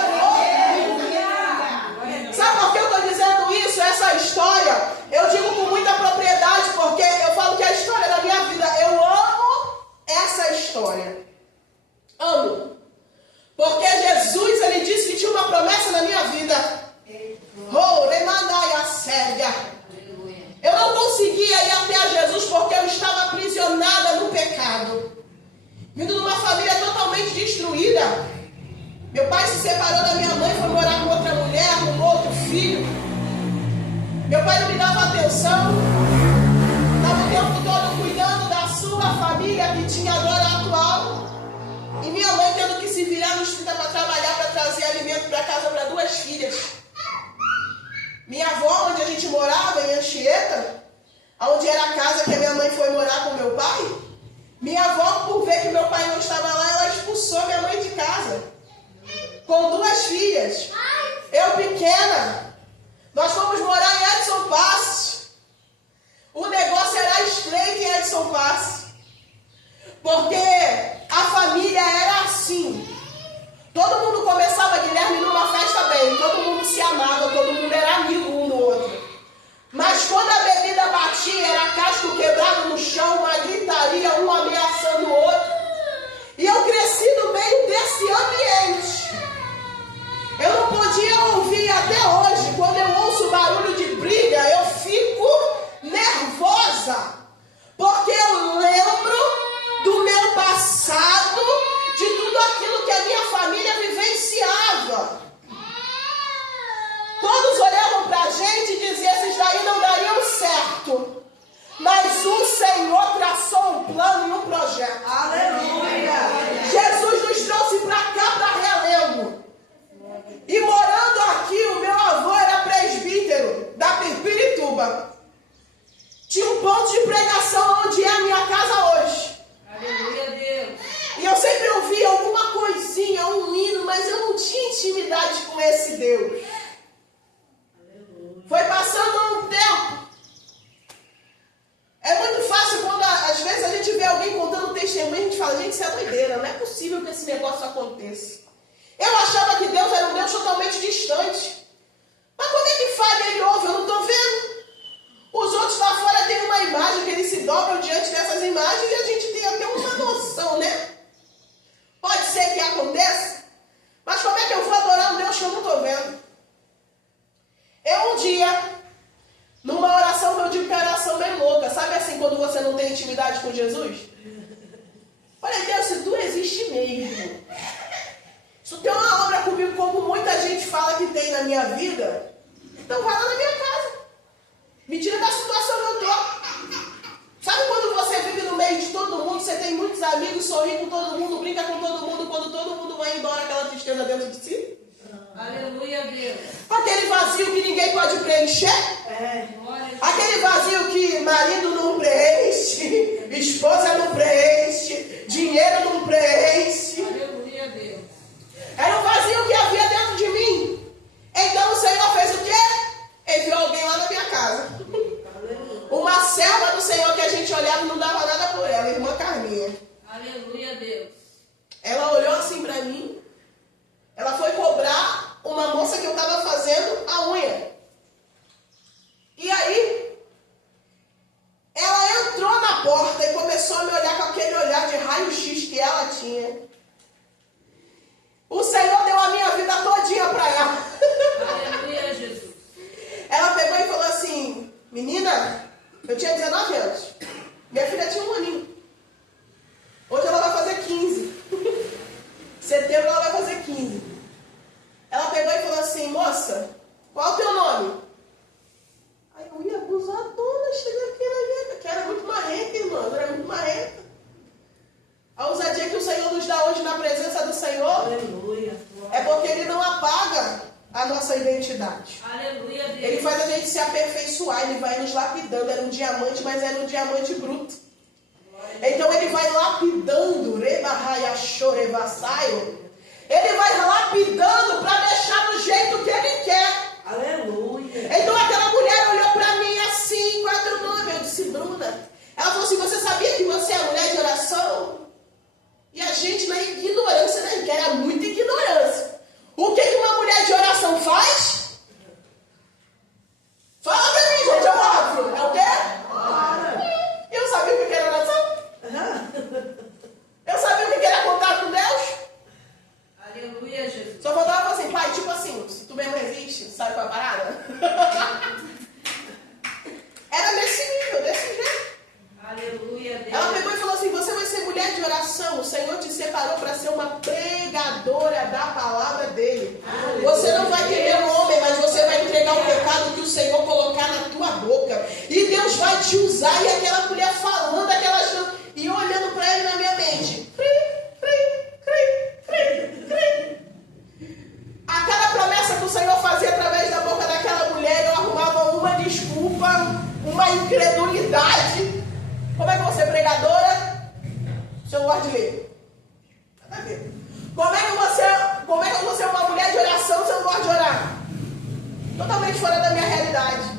comigo. Sabe por que eu estou dizendo isso? Essa história, eu digo com muita propriedade, porque eu falo que é a história da minha vida. Eu amo essa história. Amo. Porque Jesus, ele disse que tinha uma promessa na minha vida. Oh, remandai séria. Eu não conseguia ir até Jesus porque eu estava aprisionada no pecado. Vindo de uma família totalmente destruída. Meu pai se separou da minha mãe, foi morar com outra mulher, com outro filho. Meu pai não me dava atenção. Estava o tempo todo cuidando da sua família que tinha agora atual. E minha mãe tendo que se virar nos 30 para trabalhar, para trazer alimento filhas. Minha avó, onde a gente morava, em Anchieta, onde era a casa que a minha mãe foi morar com meu pai, minha avó, por ver que meu pai não estava lá, ela expulsou minha mãe de casa. Com 2 filhas. Eu pequena. Nós fomos morar em Edson Passos. O negócio era estreito em Edson Passos. Porque a família era assim. Todo mundo começava, Guilherme, numa festa bem. Todo mundo se amava, todo mundo era amigo um do outro. Mas quando a bebida batia, era casco quebrado no chão, uma gritaria, um ameaçando o outro. E eu cresci no meio desse ambiente. Eu não podia ouvir até hoje. Quando eu ouço barulho de briga, eu fico nervosa. Porque eu lembro do meu passado, de tudo aquilo que a minha família vivenciava. Todos olhavam pra gente e diziam, esses daí não dariam certo. Mas o Senhor traçou um plano e um projeto. Aleluia. Jesus nos trouxe pra cá, pra Realengo. E morando aqui, o meu avô era presbítero da Pirpirituba. Tinha um ponto de pregação onde é a minha casa hoje. Aleluia, Deus. E eu sempre ouvia alguma coisinha, um hino, mas eu não tinha intimidade com esse Deus. Foi passando um tempo. É muito fácil quando, às vezes, a gente vê alguém contando testemunho e a gente fala, gente, isso é doideira, não é possível que esse negócio aconteça. Eu achava que Deus era um Deus totalmente distante. Mas como é que falha ele ouve? Eu não estou vendo. Os outros lá fora têm uma imagem que eles se dobram diante dessas imagens e a gente tem até uma noção, né? Pode ser que aconteça, mas como é que eu vou adorar um Deus que eu não estou vendo? Eu um dia, numa oração que eu digo que era oração bem louca, sabe assim quando você não tem intimidade com Jesus? Falei, Deus, se tu existe mesmo, se tu tem uma obra comigo como muita gente fala que tem na minha vida, então vai lá na minha casa. Me tira da situação que eu tô. Sabe quando você vive no meio de todo mundo, você tem muitos amigos, sorri com todo mundo, brinca com todo mundo, quando todo mundo vai embora, aquela tristeza dentro de si? Aleluia, Deus. Aquele vazio que ninguém pode preencher? Aquele vazio que marido não preenche, esposa não preenche, dinheiro não preenche. Aleluia, Deus. Era um vazio que havia dentro de mim. Então o Senhor fez o quê? Enviou alguém lá na minha casa. Uma serva do Senhor que a gente olhava e não dava nada por ela, irmã Carminha. Aleluia, Deus. Ela olhou assim pra mim. Ela foi cobrar uma moça que eu estava fazendo a unha. E aí, ela entrou na porta e começou a me olhar com aquele olhar de raio-x que ela tinha. O Senhor deu a minha vida todinha pra ela. Aleluia, Jesus. Ela pegou e falou assim, menina, eu tinha 19 anos. Minha filha tinha 1 aninho. Hoje ela vai fazer 15. Setembro ela vai fazer 15. Ela pegou e falou assim, moça, qual é o teu nome? Aí eu ia abusadona, cheguei aqui na minha, que era muito marrenta, irmã, era muito marrenta. A ousadia que o Senhor nos dá hoje na presença do Senhor, Aleluia. é porque Ele não apaga a nossa identidade. Aleluia, Deus. Ele faz a gente se aperfeiçoar, Ele vai nos lapidando. Era um diamante, mas era um diamante bruto. Então Ele vai lapidando, Ele vai lapidando para deixar do jeito que Ele quer. Aleluia. Então aquela mulher olhou para mim assim, qual é o teu nome? Eu disse, Bruna. Ela falou assim, você sabia que você é mulher de oração? E a gente na ignorância, né? Que era muita ignorância. O que uma mulher de oração faz? Fala pra mim, gente, é óbvio. É o quê? Eu sabia o que era oração? Eu sabia o que era contato com Deus? Aleluia, Jesus. Só faltava falar assim, pai, tipo assim, se tu mesmo existe, sabe qual é a parada? Era nesse nível, desse jeito. Aleluia, Deus. Ela pegou e falou assim, você vai ser mulher de oração, o Senhor te separou para ser uma pregadora da palavra dele. Você não vai temer um homem, mas você vai entregar o pecado que o Senhor colocar na tua boca. E Deus vai te usar, e aquela mulher falando aquelas coisas, e eu olhando para ele na minha mente. A cada promessa que o Senhor uma incredulidade. Como é que você é pregadora? Você não gosta de ler. Nada a ver. Como é que você é uma mulher de oração, você não gosta de orar? Totalmente fora da minha realidade.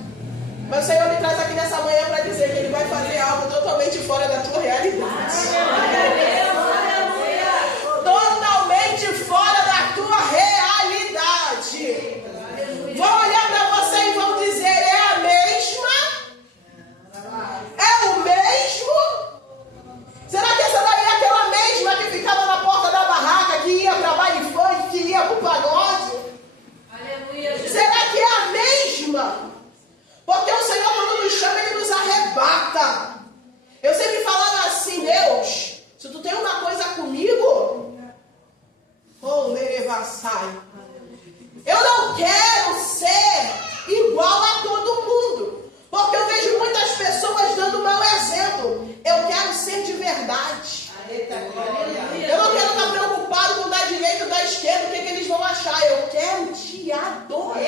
Mas o Senhor me traz aqui nessa manhã para dizer que Ele vai fazer algo totalmente fora da tua realidade. Totalmente fora da tua realidade. Vão olhar para você e vão dizer: é a mesma? É o mesmo? Será que essa daí é aquela mesma que ficava na porta da barraca, que ia para baile funk, que ia pro pagode? Será que é a mesma? Porque o Senhor, quando nos chama, Ele nos arrebata. Eu sempre falava assim: Deus, se tu tem uma coisa comigo, eu não quero ser igual a todo mundo. Porque eu vejo muitas pessoas dando mau exemplo. Eu quero ser de verdade. Eu não quero estar preocupado com da direita ou da esquerda, o que eles vão achar. Eu quero te adorar.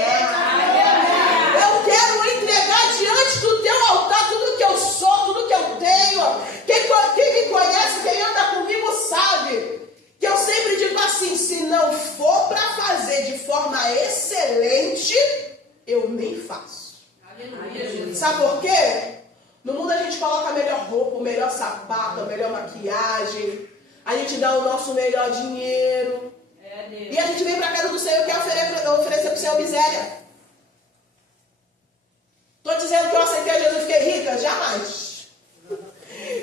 Eu quero entregar diante do teu altar tudo que eu sou, tudo que eu tenho. Quem me conhece, quem anda comigo sabe que eu sempre digo assim: se não for para fazer de forma excelente, eu nem faço. Sabe por quê? No mundo a gente coloca a melhor roupa, o melhor sapato, a melhor maquiagem. A gente dá o nosso melhor dinheiro. E a gente vem para a casa do Senhor e quer oferecer para o Senhor miséria. Estou dizendo que eu aceitei Jesus e fiquei rica? Jamais.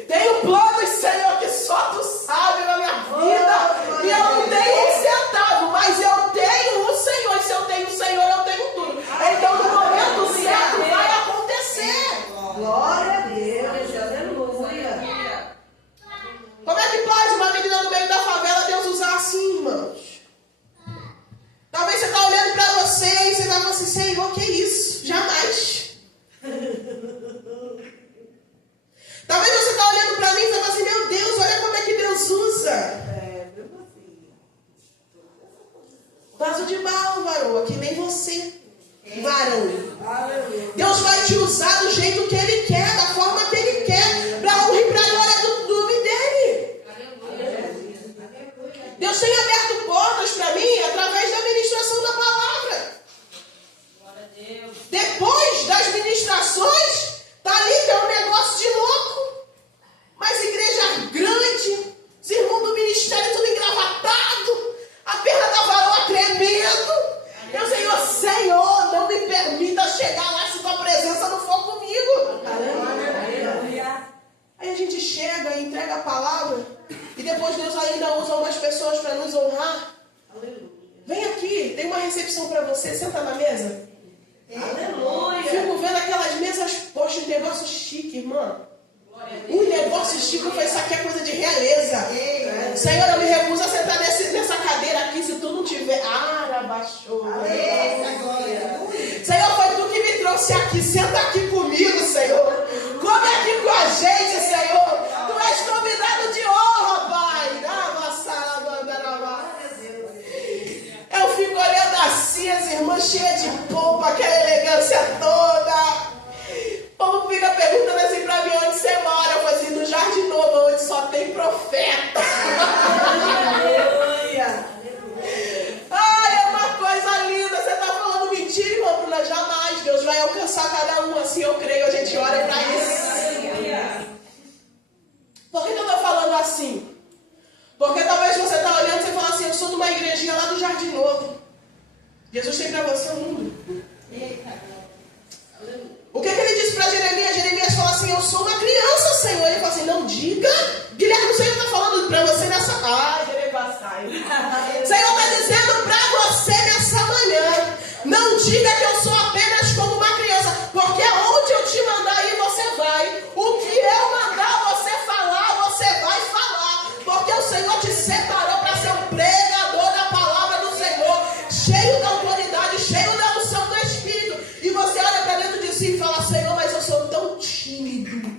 Tenho planos, Senhor, que só Tu sabe na minha vida. E eu não tenho um centavo, mas eu tenho o Senhor. E se eu tenho o Senhor, eu tenho tudo. Então, no momento certo, vai acontecer. Glória a Deus. Aleluia. Como é que pode uma menina no meio da favela Deus usar assim, irmãos? Talvez você está olhando para você e você está falando assim: Senhor, que isso? Jamais. Talvez você está olhando para mim e você está assim: meu Deus, olha como é que Deus usa. Vaso de barro, varoa, que nem você, varão. Deus vai te usar do jeito que Ele quer, da forma que Ele quer, para honra e para a glória do nome dEle. Deus tem aberto portas para mim através da ministração da palavra. Depois das ministrações, tá ali que é um negócio de louco. Mas igreja grande, os irmãos do ministério tudo engravatado, a perna da varoa tremendo. Eu, Senhor, não me permita chegar lá se Tua presença não for comigo. Aí a gente chega e entrega a palavra, e depois Deus ainda usa umas pessoas para nos honrar. Vem aqui, tem uma recepção para você, senta na mesa. Aleluia. Fico vendo aquelas mesas, poxa, um negócio chique, irmã. Um negócio chique, foi isso aqui é coisa de realeza. Senhor, eu me recuso a sentar nessa cadeira aqui se Tu não tiver. Arabaixou. Senhor, foi Tu que me trouxe aqui. Senta aqui comigo, Senhor. Come aqui com a gente, Senhor. Tu és convidado de honra, Pai. Eu fico olhando assim, as irmãs cheias de pompa, aquela elegância toda. O povo fica perguntando assim pra mim: onde você mora? Eu falo assim: no Jardim Novo, onde só tem profeta. Aleluia. Ai, é uma coisa linda. Você tá falando mentira, irmã Bruna? Jamais. Deus vai alcançar cada um, assim eu creio. A gente ora pra isso. Por que eu tô falando assim? Porque talvez você tá olhando e você fala assim: eu sou de uma igrejinha lá do Jardim Novo. Jesus tem pra você o mundo. O que ele disse para Jeremias? Jeremias fala assim: eu sou uma criança, Senhor. Ele fala assim: não diga. Guilherme, o Senhor está falando para você nessa... Ai, Jeremias sai. O Senhor está dizendo para você nessa manhã: não diga que eu sou apenas como uma criança, porque aonde eu te mandar aí você vai. O que eu mandar você falar, você vai falar. Porque o Senhor te separou para ser um pregador da palavra do Senhor, cheio da autoridade, cheio da unção do Espírito. E você olha para dentro de si e fala: Senhor, mas eu sou tão tímido.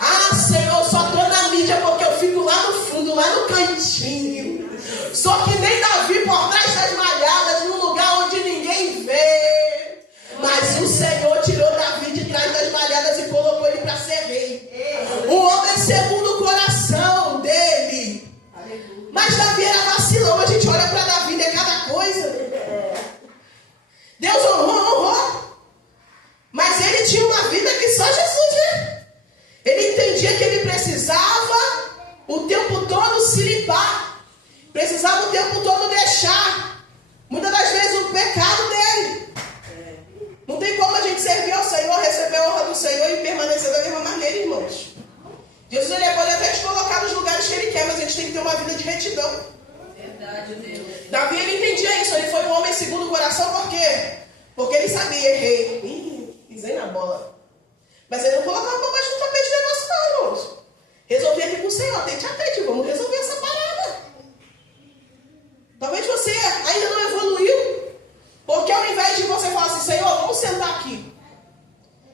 Ah, Senhor, eu só estou na mídia porque eu fico lá no fundo, lá no cantinho. Só que nem Davi por trás das malhadas, num lugar onde ninguém vê. Mas o Senhor tirou Davi de trás das entendia isso. Ele foi um homem segundo o coração, por quê? Porque ele sabia, errei. Ih, pisei na bola. Mas ele não colocava para baixo do tapete o negócio, não, irmãos. Resolvi aqui com o Senhor, tente a tente, vamos resolver essa parada. Talvez você ainda não evoluiu, porque ao invés de você falar assim, Senhor, vamos sentar aqui.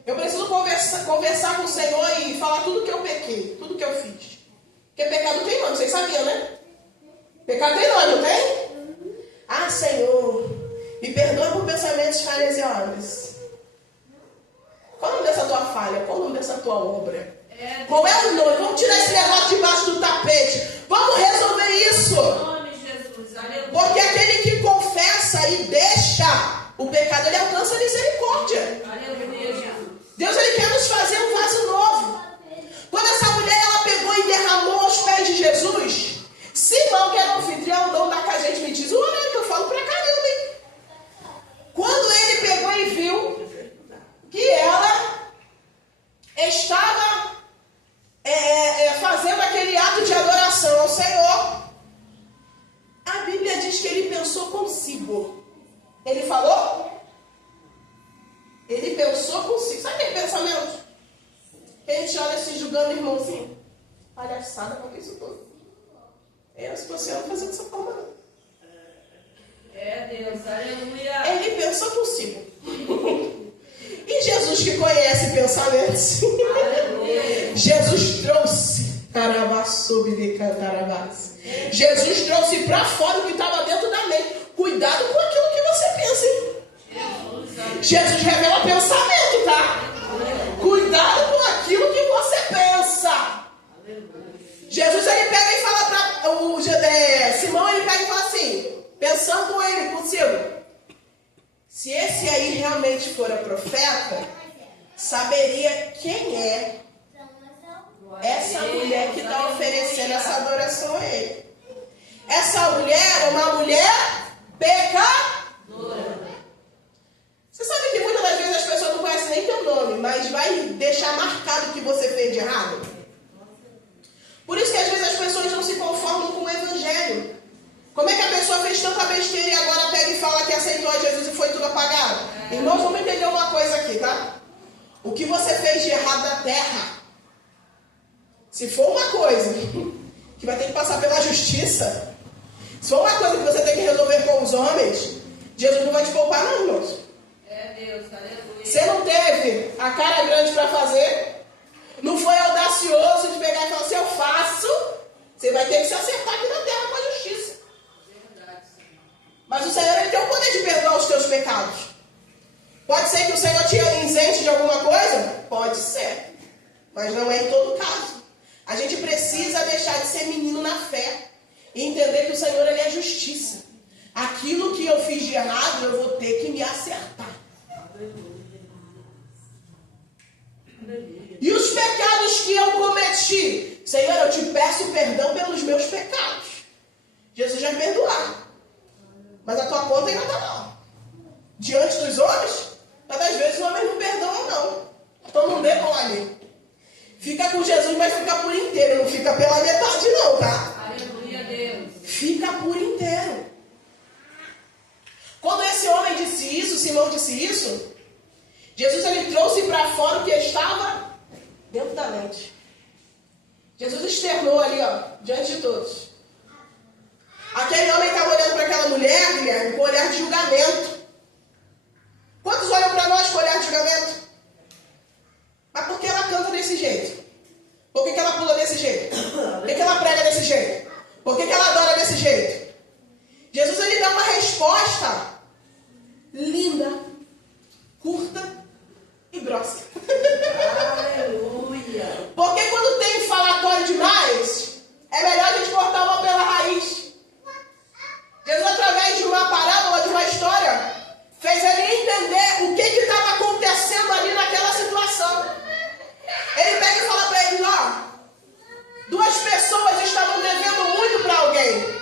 Eu preciso conversar com o Senhor e falar tudo que eu pequei, tudo que eu fiz. Porque pecado tem nome, vocês sabiam, né? Pecado tem nome, não tem? Ah, Senhor, me perdoa por pensamentos fariseus. Qual o nome dessa tua falha? Qual o nome dessa tua obra? Qual é o nome? Vamos tirar esse negócio debaixo do tapete. Vamos resolver isso. Porque aquele que confessa e deixa o pecado, ele alcança a misericórdia. Deus, ele quer nos fazer um vaso novo. Quando essa mulher, ela pegou e derramou aos pés de Jesus, Simão, que era o anfitrião, não dá com a gente, me diz o horário que eu falo pra caramba, hein? Quando ele pegou e viu que ela estava fazendo aquele ato de adoração ao Senhor, a Bíblia diz que ele pensou consigo. Ele falou? Ele pensou consigo. Sabe aquele pensamento? A gente olha assim, julgando o irmãozinho. Palhaçada, por que isso tudo? Se você não fazer dessa forma, não. Deus, aleluia. Ele pensou consigo. E Jesus, que conhece pensamentos, Jesus trouxe Jesus trouxe para fora o que estava dentro da mente. Cuidado com aquilo que você pensa, hein? Jesus revela pensamento, tá? Cuidado com aquilo que você pensa. Jesus, ele pega e fala para Simão, ele pega e fala assim, pensando com ele, consigo. Se esse aí realmente for a profeta, saberia quem é essa mulher que está oferecendo essa adoração a ele. Essa mulher é uma mulher pecadora. Você sabe que muitas das vezes as pessoas não conhecem nem teu nome, mas vai deixar marcado o que você fez de errado. Por isso que às vezes as pessoas não se conformam com o evangelho. Como é que a pessoa fez tanta besteira e agora pega e fala que aceitou a Jesus e foi tudo apagado? Irmãos, vamos entender uma coisa aqui, tá? O que você fez de errado na terra, se for uma coisa que vai ter que passar pela justiça, se for uma coisa que você tem que resolver com os homens, Jesus não vai te poupar, não, irmãos. Deus, aleluia. Você não teve a cara grande para fazer, não foi audacioso de pegar e falar assim, eu faço, você vai ter que se acertar aqui na terra com a justiça. Mas o Senhor, ele tem o poder de perdoar os teus pecados. Pode ser que o Senhor te isente de alguma coisa? Pode ser. Mas não é em todo caso. A gente precisa deixar de ser menino na fé e entender que o Senhor, ele é justiça. Aquilo que eu fiz de errado, eu vou ter que me acertar. E os pecados que eu cometi, Senhor, eu te peço perdão pelos meus pecados. Jesus vai perdoar. Mas a tua conta ainda está lá. Diante dos homens, muitas vezes os homens não perdoam, não. Então não dê mole. Fica com Jesus, mas fica por inteiro. Não fica pela metade, não, tá? Aleluia, Deus. Fica por inteiro. Quando esse homem disse isso, Simão disse isso, Jesus, ele trouxe para fora o que estava dentro da mente. Jesus externou ali, ó, diante de todos. Aquele homem estava olhando para aquela mulher, Guilherme, com um olhar de julgamento. Quantos olham para nós com olhar de julgamento? Mas por que ela canta desse jeito? Por que ela pula desse jeito? Por que ela prega desse jeito? Por que ela adora desse jeito? Jesus, ele dá uma resposta linda, curta e grossa. Aleluia. Porque quando tem falatório demais, é melhor a gente cortar uma pela raiz. Jesus, através de uma parábola, de uma história, fez ele entender o que estava acontecendo ali naquela situação. Ele pega e fala para eles, ó, duas pessoas estavam devendo muito para alguém.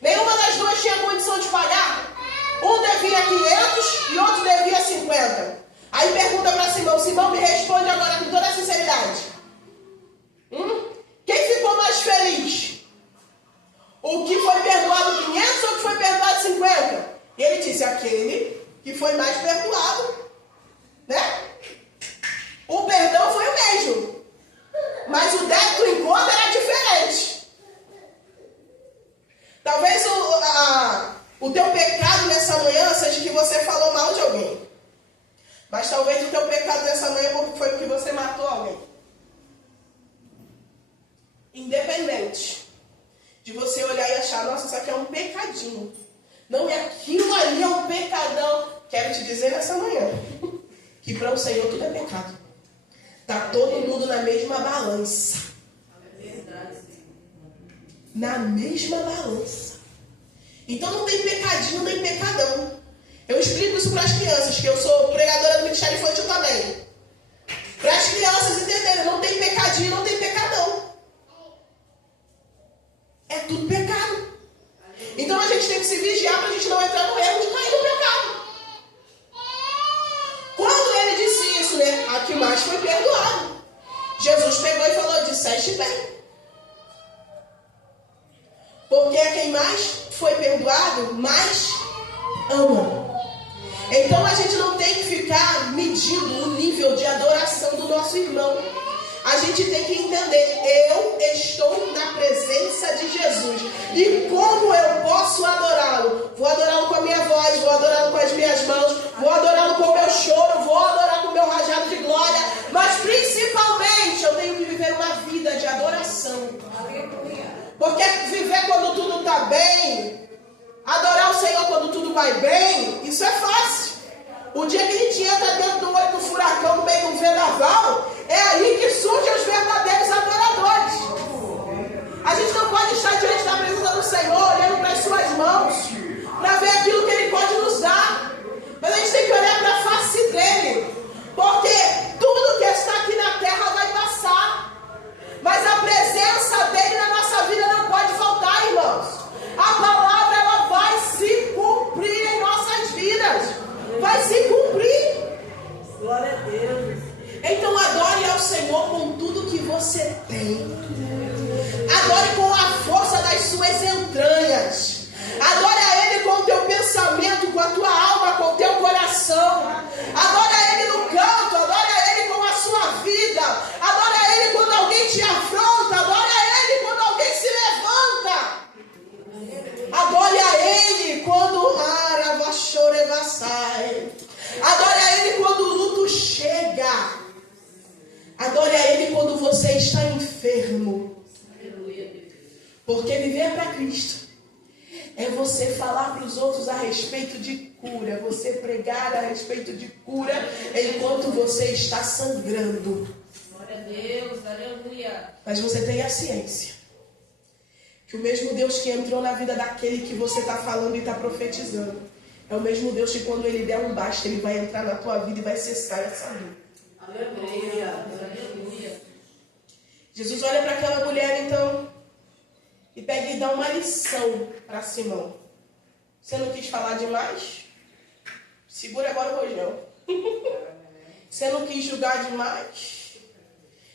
Nenhuma das duas tinha condição de pagar. Um devia 500 e outro devia 50. Aí pergunta para Simão, Simão, me responde agora com toda a sinceridade. Quem ficou mais feliz? O que foi perdoado 500 ou o que foi perdoado 50? aquele que foi mais perdoado, né? O perdão foi o mesmo, mas o débito em conta era diferente. Talvez o teu pecado nessa manhã seja que você falou mal de alguém. Mas talvez o teu pecado nessa manhã foi porque você matou alguém. Independente de você olhar e achar, nossa, isso aqui é um pecadinho. Não, é aquilo ali é um pecadão. Quero te dizer nessa manhã que para o Senhor tudo é pecado. Está todo mundo na mesma balança. Na mesma balança. Então não tem pecadinho nem pecadão. Eu explico isso para as crianças, que eu sou pregadora do Ministério Infantil também. Para as crianças entenderem, não tem pecadinho, não tem pecadão. É tudo pecado. Então a gente tem que se vigiar para a gente não entrar no erro de cair no pecado. Quando ele disse isso, né? A que mais foi perdoado. Jesus pegou e falou, disseste bem. Porque a quem mais foi perdoado, mais ama. Então a gente não tem que ficar medindo o nível de adoração do nosso irmão. A gente tem que entender, eu estou na presença de Jesus. E como eu posso adorá-lo? Vou adorá-lo com a minha voz, vou adorá-lo com as minhas mãos, vou adorá-lo com o meu choro, vou adorar com o meu rajado de glória. Mas principalmente eu tenho que viver uma vida de adoração. Porque viver quando tudo está bem, adorar o Senhor quando tudo vai bem, isso é fácil. O dia que a gente entra dentro do olho do furacão, no meio de um vendaval, é aí que surgem os verdadeiros adoradores. A gente não pode estar diante da presença do Senhor, olhando para as suas mãos, para ver aquilo que Ele pode nos dar. Mas a gente tem que olhar para a face dEle, porque tudo que está aqui na terra vai passar. Mas a presença dEle na nossa vida não pode faltar, irmãos. A palavra, ela vai se cumprir em nossas vidas. Vai se cumprir. Glória a Deus. Então adore ao Senhor com tudo que você tem. Adore com a força das suas entranhas. Adore a Ele com o teu pensamento, com a tua alma, com o teu coração. Adore a Ele no canto, adore a Ele com a sua vida. Adore a Ele quando alguém te afronta. Adore a Ele quando alguém se levanta. Adore a Ele quando adore a Ele quando o luto chega. Adore a Ele quando você está enfermo. Porque viver para Cristo é você falar para os outros a respeito de cura. Você pregar a respeito de cura enquanto você está sangrando. Glória a Deus, aleluia. Mas você tem a ciência que o mesmo Deus que entrou na vida daquele que você está falando e está profetizando é o mesmo Deus que quando Ele der um basta, Ele vai entrar na tua vida e vai cessar essa dor. Aleluia. Aleluia. Jesus olha para aquela mulher então e pega e dá uma lição para Simão. Você não quis falar demais? Segura agora o rojão. Você não quis julgar demais?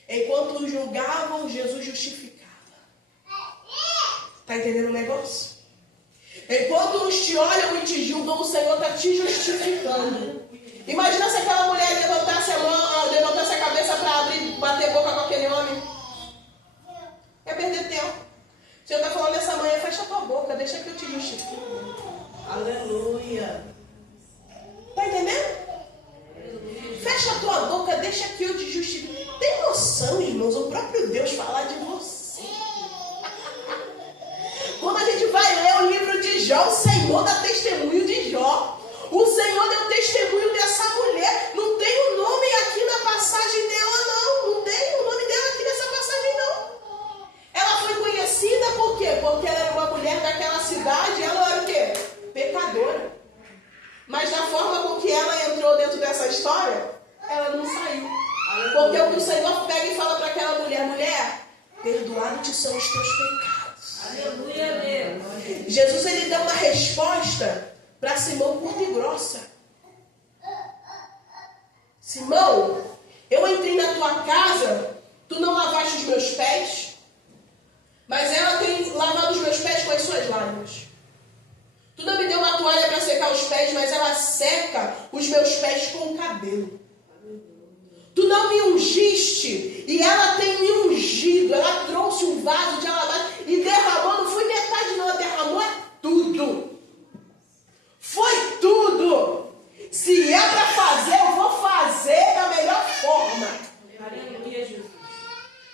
Enquanto julgavam, Jesus justificava. Está entendendo o negócio? Enquanto uns te olham e te julgam, o Senhor está te justificando. Imagina se aquela mulher levantasse a mão, levantasse a cabeça para abrir, bater boca com aquele homem. É perder tempo. O Senhor está falando nessa manhã, fecha a tua boca, deixa que eu te justifique. Aleluia. Está entendendo? Fecha a tua boca, deixa que eu te justifique. Tem noção, irmãos, o próprio Deus falar de você. Quando a gente vai ler o livro de Jó, o Senhor dá testemunho de Jó. O Senhor deu testemunho dessa mulher. Não tem o nome aqui na passagem dela, não. Não tem o nome dela aqui nessa passagem, não. Ela foi conhecida por quê? Porque ela era uma mulher daquela cidade. Ela era o quê? Pecadora. Mas da forma com que ela entrou dentro dessa história, ela não saiu. Porque o que o Senhor pega e fala para aquela mulher: mulher, perdoados são os teus pecados. Aleluia, Deus. Jesus, ele dá uma resposta para Simão curta e grossa. Simão, eu entrei na tua casa, tu não lavaste os meus pés, mas ela tem lavado os meus pés com as suas lágrimas. Tu não me deu uma toalha para secar os pés, pés, mas ela seca os meus pés com o cabelo. Tu não me ungiste, e ela tem me ungido. Ela trouxe um vaso de alabastro e derramou, não foi metade não, ela derramou tudo. Foi tudo. Se é para fazer, eu vou fazer da melhor forma. Aleluia, Jesus.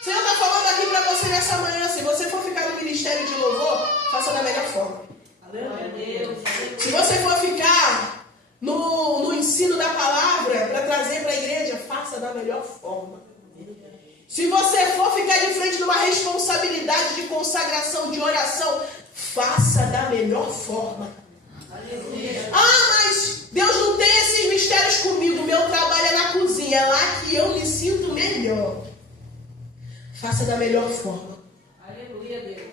O Senhor está falando aqui para você nessa manhã, se você for ficar no ministério de louvor, faça da melhor forma. Glória a Deus. Se você for ficar no ensino da palavra para trazer para a igreja, faça da melhor forma. Se você for ficar de frente de uma responsabilidade de consagração, de oração, faça da melhor forma. Aleluia. Ah, mas Deus não tem esses mistérios comigo. Meu trabalho é na cozinha, é lá que eu me sinto melhor. Faça da melhor forma. Aleluia, Deus.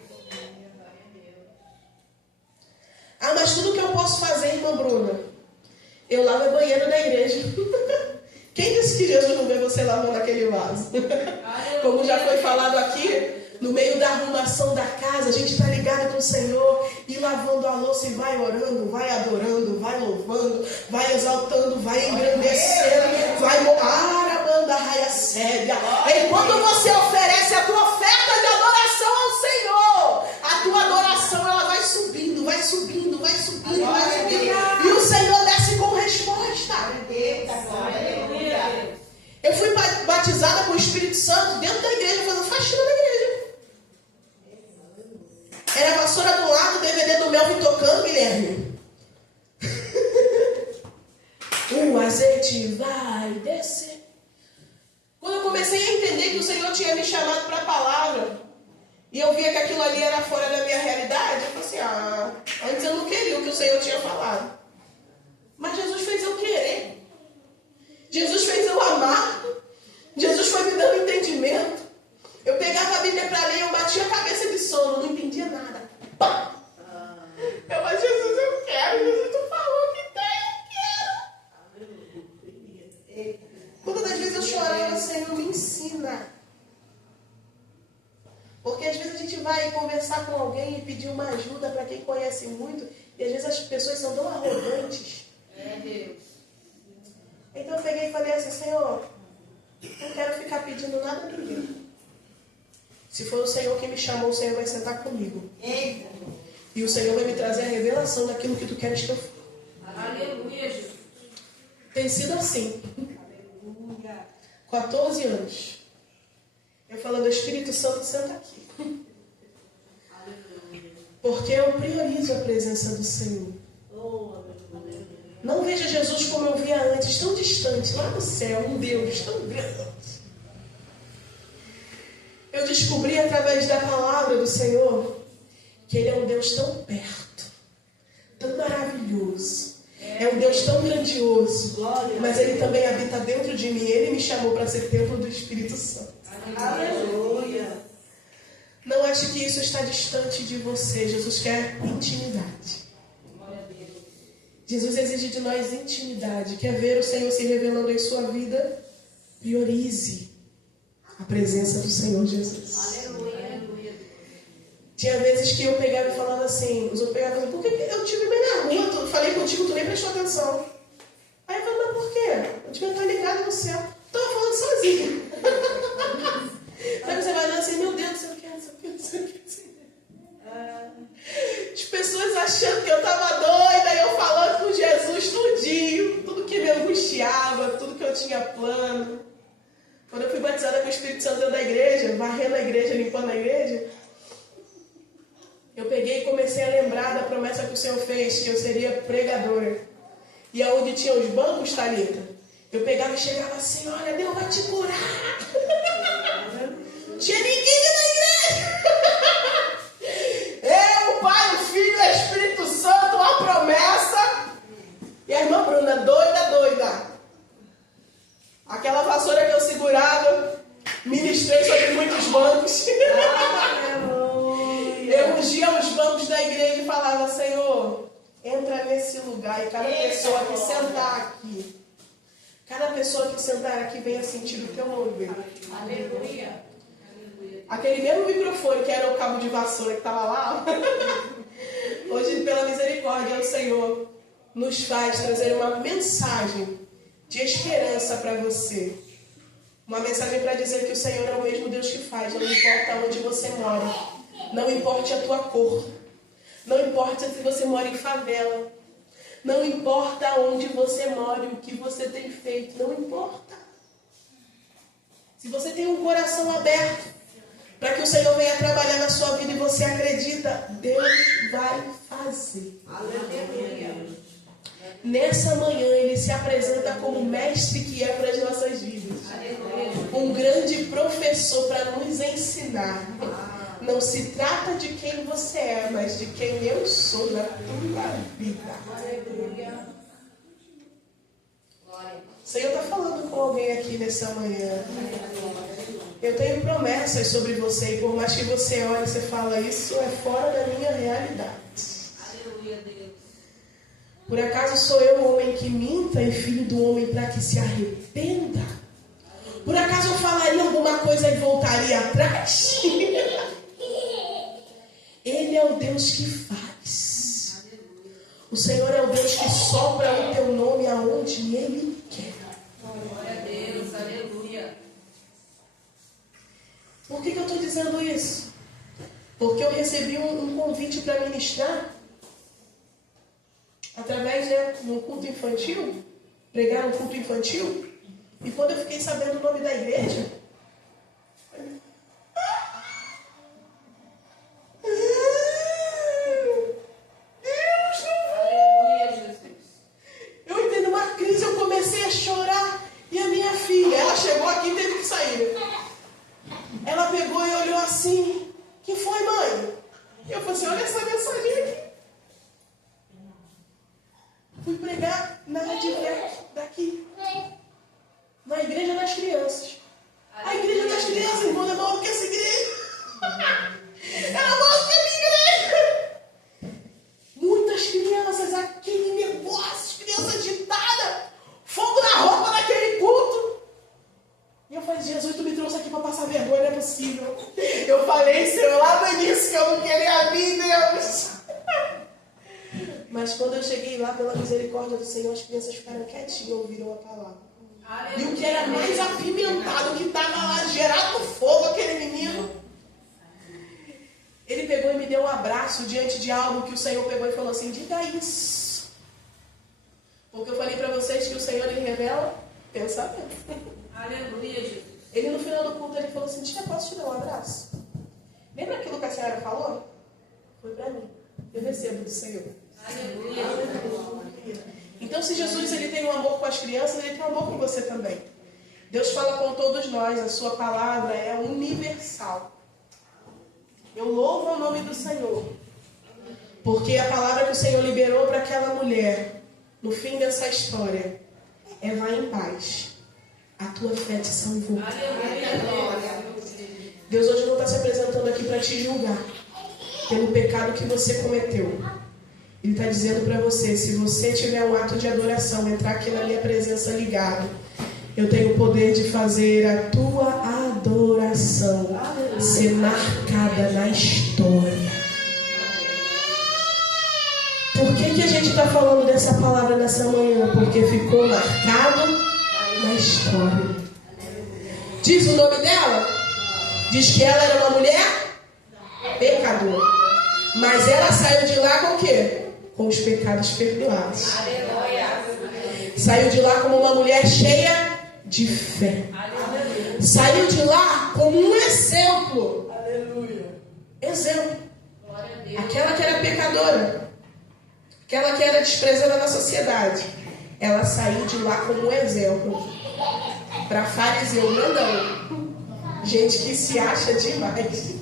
Ah, mas tudo que eu posso fazer, irmã Bruna, eu lavo o banheiro da igreja. Quem disse que Jesus não vê você lavando aquele vaso? Como já foi falado aqui, no meio da arrumação da casa, a gente está ligado com o Senhor e lavando a louça e vai orando, vai adorando, vai louvando, vai exaltando, vai engrandecendo, vai arabanda, raia sébia. E quando você oferece a tua oferta de adoração ao Senhor, a tua adoração ela vai subindo, vai subindo, vai subindo, vai subindo. E o Senhor desce com resposta. Aleluia. Eu fui batizada com o Espírito Santo dentro da igreja, fazendo faxina na igreja. Era a vassoura do lado, o DVD do Melvin tocando, Guilherme. O azeite vai descer. Quando eu comecei a entender que o Senhor tinha me chamado para a palavra, e eu via que aquilo ali era fora da minha realidade, eu falei assim, antes eu não queria o que o Senhor tinha falado. Mas Jesus fez eu querer. Jesus fez eu amar. Jesus foi me dando entendimento. Eu pegava a Bíblia para ler e eu batia a cabeça de sono, não entendia nada. Pá! Eu falei, Jesus, eu quero. Jesus, tu falou que tem, eu quero. Muitas das vezes eu chorava, Senhor, me ensina. Porque às vezes a gente vai conversar com alguém e pedir uma ajuda para quem conhece muito, e às vezes as pessoas são tão arrogantes. É Deus. Então eu peguei e falei assim, Senhor, não quero ficar pedindo nada a ninguém. Se for o Senhor que me chamou, o Senhor vai sentar comigo. E o Senhor vai me trazer a revelação daquilo que tu queres que eu fale. Aleluia, Jesus. Tem sido assim. 14 anos. Eu falando, Espírito Santo, senta aqui. Porque eu priorizo a presença do Senhor. Não veja Jesus como eu via antes, tão distante, lá no céu, um Deus tão grande. Eu descobri através da palavra do Senhor que Ele é um Deus tão perto, tão maravilhoso. É um Deus tão grandioso, mas Ele também habita dentro de mim. Ele me chamou para ser templo do Espírito Santo. Aleluia. Não ache que isso está distante de você. Jesus quer intimidade. Jesus exige de nós intimidade. Quer ver o Senhor se revelando em sua vida? Priorize a presença do Senhor Jesus. Aleluia. Tinha vezes que eu pegava e falava assim, os outros pegavam e falavam, por que eu tive bem na rua? Eu falei contigo, tu nem prestou atenção. Aí eu falei, mas por quê? Eu devia estar ligado no céu. Estava falando sozinho. Sabe, você vai olhando assim, meu Deus, não sei o que, não sei o que, não sei o que. As pessoas achando que eu estava doida, e eu falando com Jesus tudinho, tudo que me angustiava, tudo que eu tinha plano. Quando eu fui batizada com o Espírito Santo dentro da igreja, varrendo a igreja, limpando a igreja, eu peguei e comecei a lembrar da promessa que o Senhor fez, que eu seria pregadora. E aonde tinha os bancos, Thalita, eu pegava e chegava assim, olha, Deus vai te curar. Tinha ninguém na igreja. Eu, o Pai, o Filho e o Espírito Santo, a promessa. E a irmã Bruna, doida. Aquela vassoura que eu segurava, ministrei sobre muitos bancos. Eu ungia os bancos da igreja e falava, Senhor, entra nesse lugar. E cada pessoa que sentar aqui, cada pessoa que sentar aqui venha sentir o teu mover. Aleluia. Aquele mesmo microfone que era o cabo de vassoura que estava lá, hoje, pela misericórdia do Senhor, nos faz trazer uma mensagem de esperança para você. Uma mensagem para dizer que o Senhor é o mesmo Deus que faz, não importa onde você mora, não importa a tua cor, não importa se você mora em favela, não importa onde você mora, o que você tem feito, não importa. Se você tem um coração aberto para que o Senhor venha trabalhar na sua vida e você acredita, Deus vai fazer. Aleluia. Nessa manhã Ele se apresenta como mestre que é para as nossas vidas. Aleluia. Um grande professor para nos ensinar. Não se trata de quem você é, mas de quem eu sou na tua vida. Aleluia. Glória. O Senhor está falando com alguém aqui nessa manhã. Eu tenho promessas sobre você e por mais que você olhe e você fala, isso é fora da minha realidade. Aleluia, Deus. Por acaso sou eu o homem que minta e filho do homem para que se arrependa? Por acaso eu falaria alguma coisa e voltaria atrás? Ele é o Deus que faz. O Senhor é o Deus que sopra o teu nome aonde Ele quer. Glória a Deus. Aleluia. Por que eu estou dizendo isso? Porque eu recebi um convite para ministrar através de um culto infantil, pregar um culto infantil. E quando eu fiquei sabendo o nome da igreja, Aleluia, Jesus. eu entrei numa crise, eu comecei a chorar. E a minha filha, ela chegou aqui e teve que sair. Ela pegou e olhou assim, que foi, mãe? E eu falei assim, olha essa mensagem aqui. Fui pregar na Adverte daqui, na Igreja das Crianças. A Igreja das Crianças, irmão, é maior do que essa igreja. Era maior do que a minha igreja. Muitas crianças, aquele negócio, criança agitada, fogo na roupa naquele culto. E eu falei, Jesus, tu me trouxe aqui para passar vergonha, não é possível. Eu falei, Senhor, lá no início que eu não queria vir, Deus. Mas quando eu cheguei lá, pela misericórdia do Senhor, as crianças ficaram quietinhas, ouviram a palavra. E o que era mais apimentado, o que estava lá gerado fogo, aquele menino, ele pegou e me deu um abraço diante de algo que o Senhor pegou e falou assim, diga isso. Porque eu falei para vocês que o Senhor, Ele revela pensamento. Aleluia, Jesus. Ele no final do culto, ele falou assim, tia, posso te dar um abraço? Lembra aquilo que a senhora falou? Foi para mim. Eu recebo do Senhor. Aleluia. Então, se Jesus ele tem um amor com as crianças, Ele tem um amor com você também. Deus fala com todos nós, a sua palavra é universal. Eu louvo o nome do Senhor, porque a palavra que o Senhor liberou para aquela mulher, no fim dessa história, é vai em paz. A tua fé te salvou. Aleluia. Deus hoje não está se apresentando aqui para te julgar pelo pecado que você cometeu. Ele está dizendo para você, se você tiver um ato de adoração, entrar aqui na minha presença ligado, eu tenho o poder de fazer a tua adoração ser marcada na história. Por que a gente está falando dessa palavra nessa manhã? Porque ficou marcado na história. Diz o nome dela? Diz que ela era uma mulher pecadora. Mas ela saiu de lá com o quê? Com os pecados perdoados. Aleluia. Saiu de lá como uma mulher cheia de fé. Aleluia. Saiu de lá como um exemplo. Aleluia. Exemplo. Glória a Deus. Aquela que era pecadora, aquela que era desprezada na sociedade, ela saiu de lá como um exemplo para fariseu, não. Gente que se acha demais.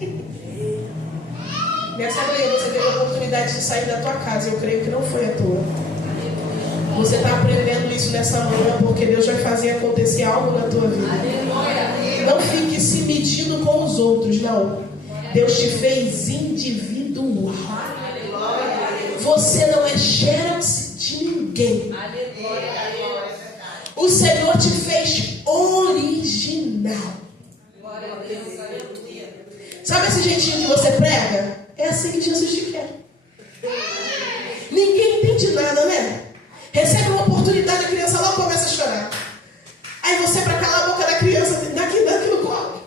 Nessa manhã você teve a oportunidade de sair da tua casa. Eu creio que não foi à toa. Você está aprendendo isso nessa manhã porque Deus vai fazer acontecer algo na tua vida. Não fique se medindo com os outros, não. Deus te fez individual. Você não é xerox de ninguém. O Senhor te fez original. Sabe esse jeitinho que você prega? É assim que Jesus te quer. Ninguém entende nada, né? Recebe uma oportunidade, a criança logo começa a chorar. Aí você, para calar a boca da criança, daqui no colo.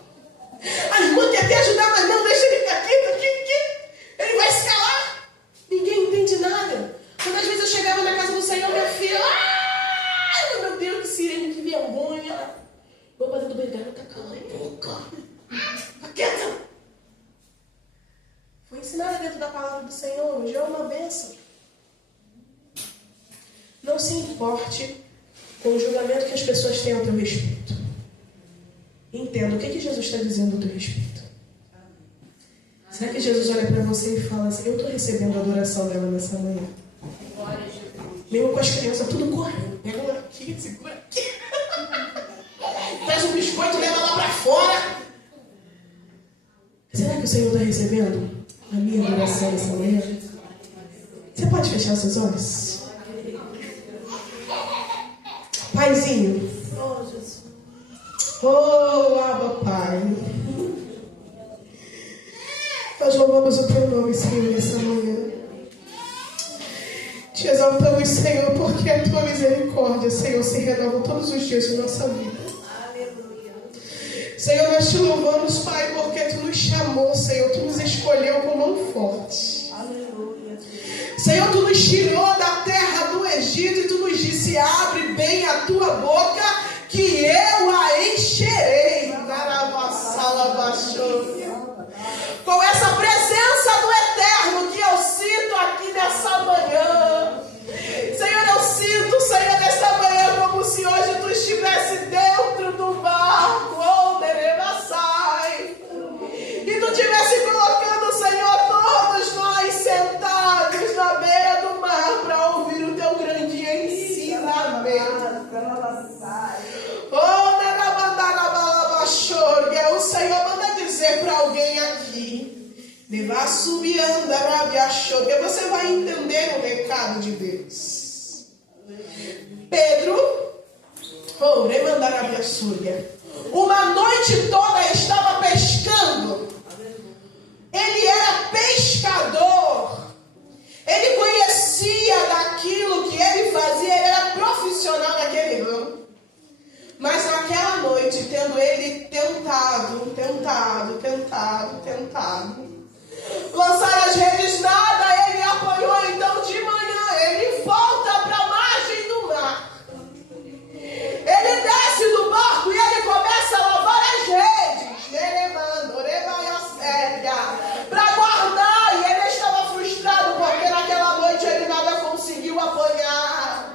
A irmã quer te ajudar, mas não, deixa ele aqui. Ele vai se calar. Ninguém entende nada. Quantas vezes eu chegava na casa do Senhor, minha filha, ai meu Deus, que sirene, que vergonha. Vou fazer do bem, garota, cala a boca. Fica quieta. Foi ensinada dentro da palavra do Senhor, já é uma bênção. Não se importe com o julgamento que as pessoas têm ao teu respeito. Entenda o que Jesus está dizendo ao teu respeito. Será que Jesus olha para você e fala assim, eu estou recebendo a adoração dela nessa manhã? Mesmo com as crianças tudo correndo. Pega uma aqui, segura aqui. Traz um biscoito, leva lá para fora. Será que o Senhor está recebendo a minha adoração nessa manhã? Você pode fechar os seus olhos? Paizinho. Oh, Abba, Pai. Nós louvamos o teu nome, Senhor, nessa manhã. Te exaltamos, Senhor, porque a tua misericórdia, Senhor, se renova todos os dias de nossa vida. Senhor, nós te louvamos, Pai, porque tu nos chamou, Senhor, tu nos escolheu com mão forte. Senhor, tu nos tirou da terra do Egito e tu nos disse, abre bem a tua boca, que eu a encherei. Com essa presença do Eterno que eu sinto aqui nessa manhã. Senhor, eu sinto, Senhor, nessa manhã como se hoje tu estivesse dentro do barco, e tu estivesse colocando, Senhor, todos nós sentados na beira do mar para ouvir o teu grande ensinamento. O Senhor manda dizer para alguém aqui, levar subiando a rabia, que você vai entender o recado de Deus. Pedro, uma noite toda estava pescando. Ele era pescador. Ele conhecia daquilo que ele fazia, ele era profissional naquele ramo. Mas naquela noite, tendo ele tentado, lançar as redes, nada, ele apanhou. Então de manhã ele volta para a margem do mar. Ele desce do barco e ele começa a lavar as redes, para guardar. E ele estava frustrado porque naquela noite ele nada conseguiu apanhar.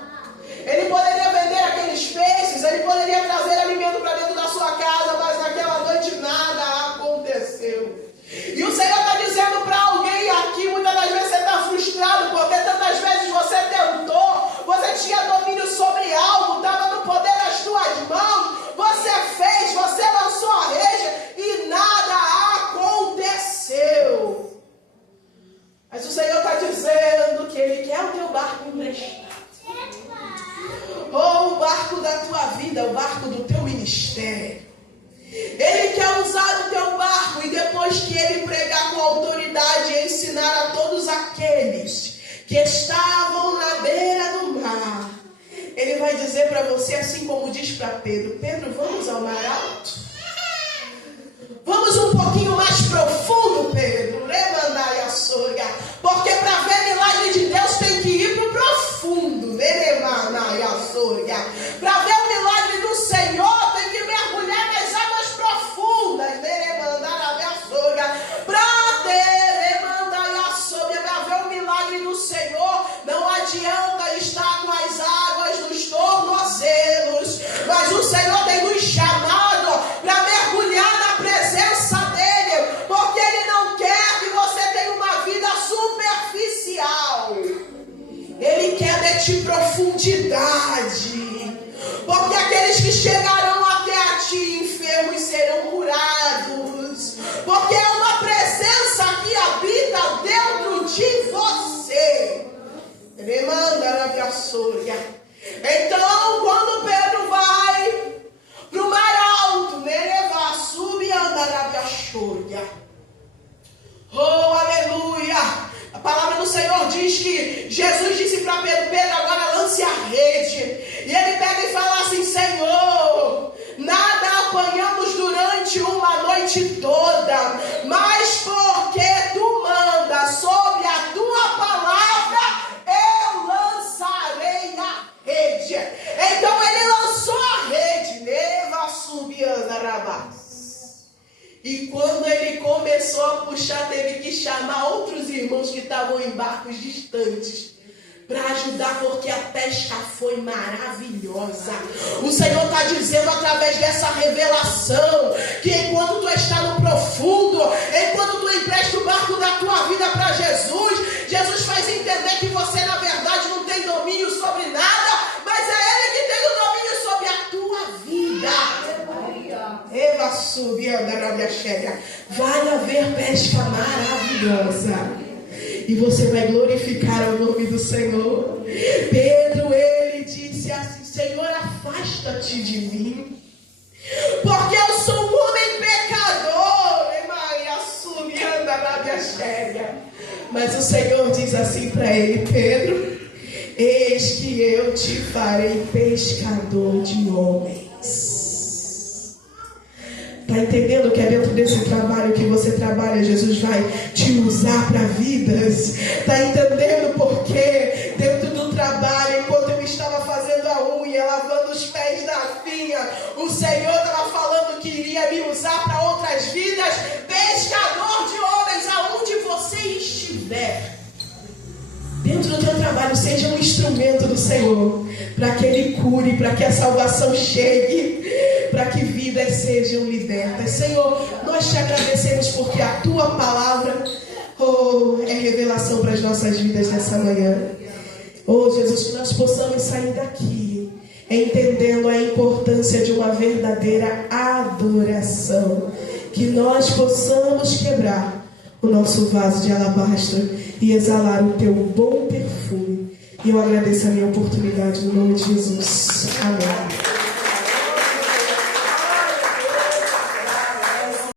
Ele poderia vender aqueles peixes, ele poderia trazer alimento para dentro da sua casa, mas naquela noite nada aconteceu. E o Senhor está dizendo para alguém aqui, muitas das vezes você está frustrado, porque tantas vezes você tentou, você tinha domínio sobre algo, estava no poder das tuas mãos, você fez, você lançou a rede e nada aconteceu. Mas o Senhor está dizendo que Ele quer o teu barco emprestado. Ou o barco da tua vida, o barco do teu ministério. Ele quer usar o teu barco e depois que ele pregar com autoridade e ensinar a todos aqueles que estavam na beira do mar, ele vai dizer para você, assim como diz para Pedro, Pedro, vamos ao mar alto? Vamos um pouquinho mais profundo, Pedro, porque para ver milagre de Deus tem que ir para o profundo, para ver o milagre do Senhor tem que mergulhar nas águas profundas, para ver o milagre do Senhor não adianta estar com as águas nos tornozelos, mas o Senhor tem nos chamado para mergulhar na presença dele, porque ele não quer que você tenha uma vida superficial. Ele quer de ti profundidade, porque aqueles que chegarão até a ti enfermos serão curados, porque é uma presença que habita dentro de você. Ele manda na minha soria. Então, quando Pedro vai para o mar alto, ele vai subir andar na minha soria. Oh, aleluia! A palavra do Senhor diz que Jesus disse para Pedro, Pedro, agora lance a noite toda, mas porque tu manda sobre a tua palavra, eu lançarei a rede. Então ele lançou a rede, Neva subiando a e quando ele começou a puxar, teve que chamar outros irmãos que estavam em barcos distantes para ajudar, porque a pesca foi maravilhosa. O Senhor está dizendo através dessa revelação que enquanto tu está no profundo, enquanto tu empresta o barco da tua vida para Jesus, Jesus faz entender que você na verdade não tem domínio sobre nada, mas é Ele que tem o domínio sobre a tua vida. Eva subia da Arábia Chega. Vai haver pesca maravilhosa e você vai glorificar o nome do Senhor. Pedro, ele disse assim: Senhor, afasta-te de mim, porque eu sou um homem pecador. Mas o Senhor diz assim para ele: Pedro, eis que eu te farei pescador de homens. Está entendendo que é dentro desse trabalho que você trabalha, Jesus vai te usar para vidas? Está entendendo por quê? Dentro do trabalho, enquanto eu estava fazendo a unha, lavando os pés da filha, o Senhor estava falando que iria me usar para outras vidas, pescador de homens, aonde você estiver. Dentro do teu trabalho, seja um instrumento do Senhor, para que Ele cure, para que a salvação chegue, para que vidas sejam libertas. Senhor, nós te agradecemos porque a Tua palavra é revelação para as nossas vidas nessa manhã. Jesus, que nós possamos sair daqui entendendo a importância de uma verdadeira adoração. Que nós possamos quebrar o nosso vaso de alabastro e exalar o Teu bom perfume. E eu agradeço a minha oportunidade no nome de Jesus. Amém.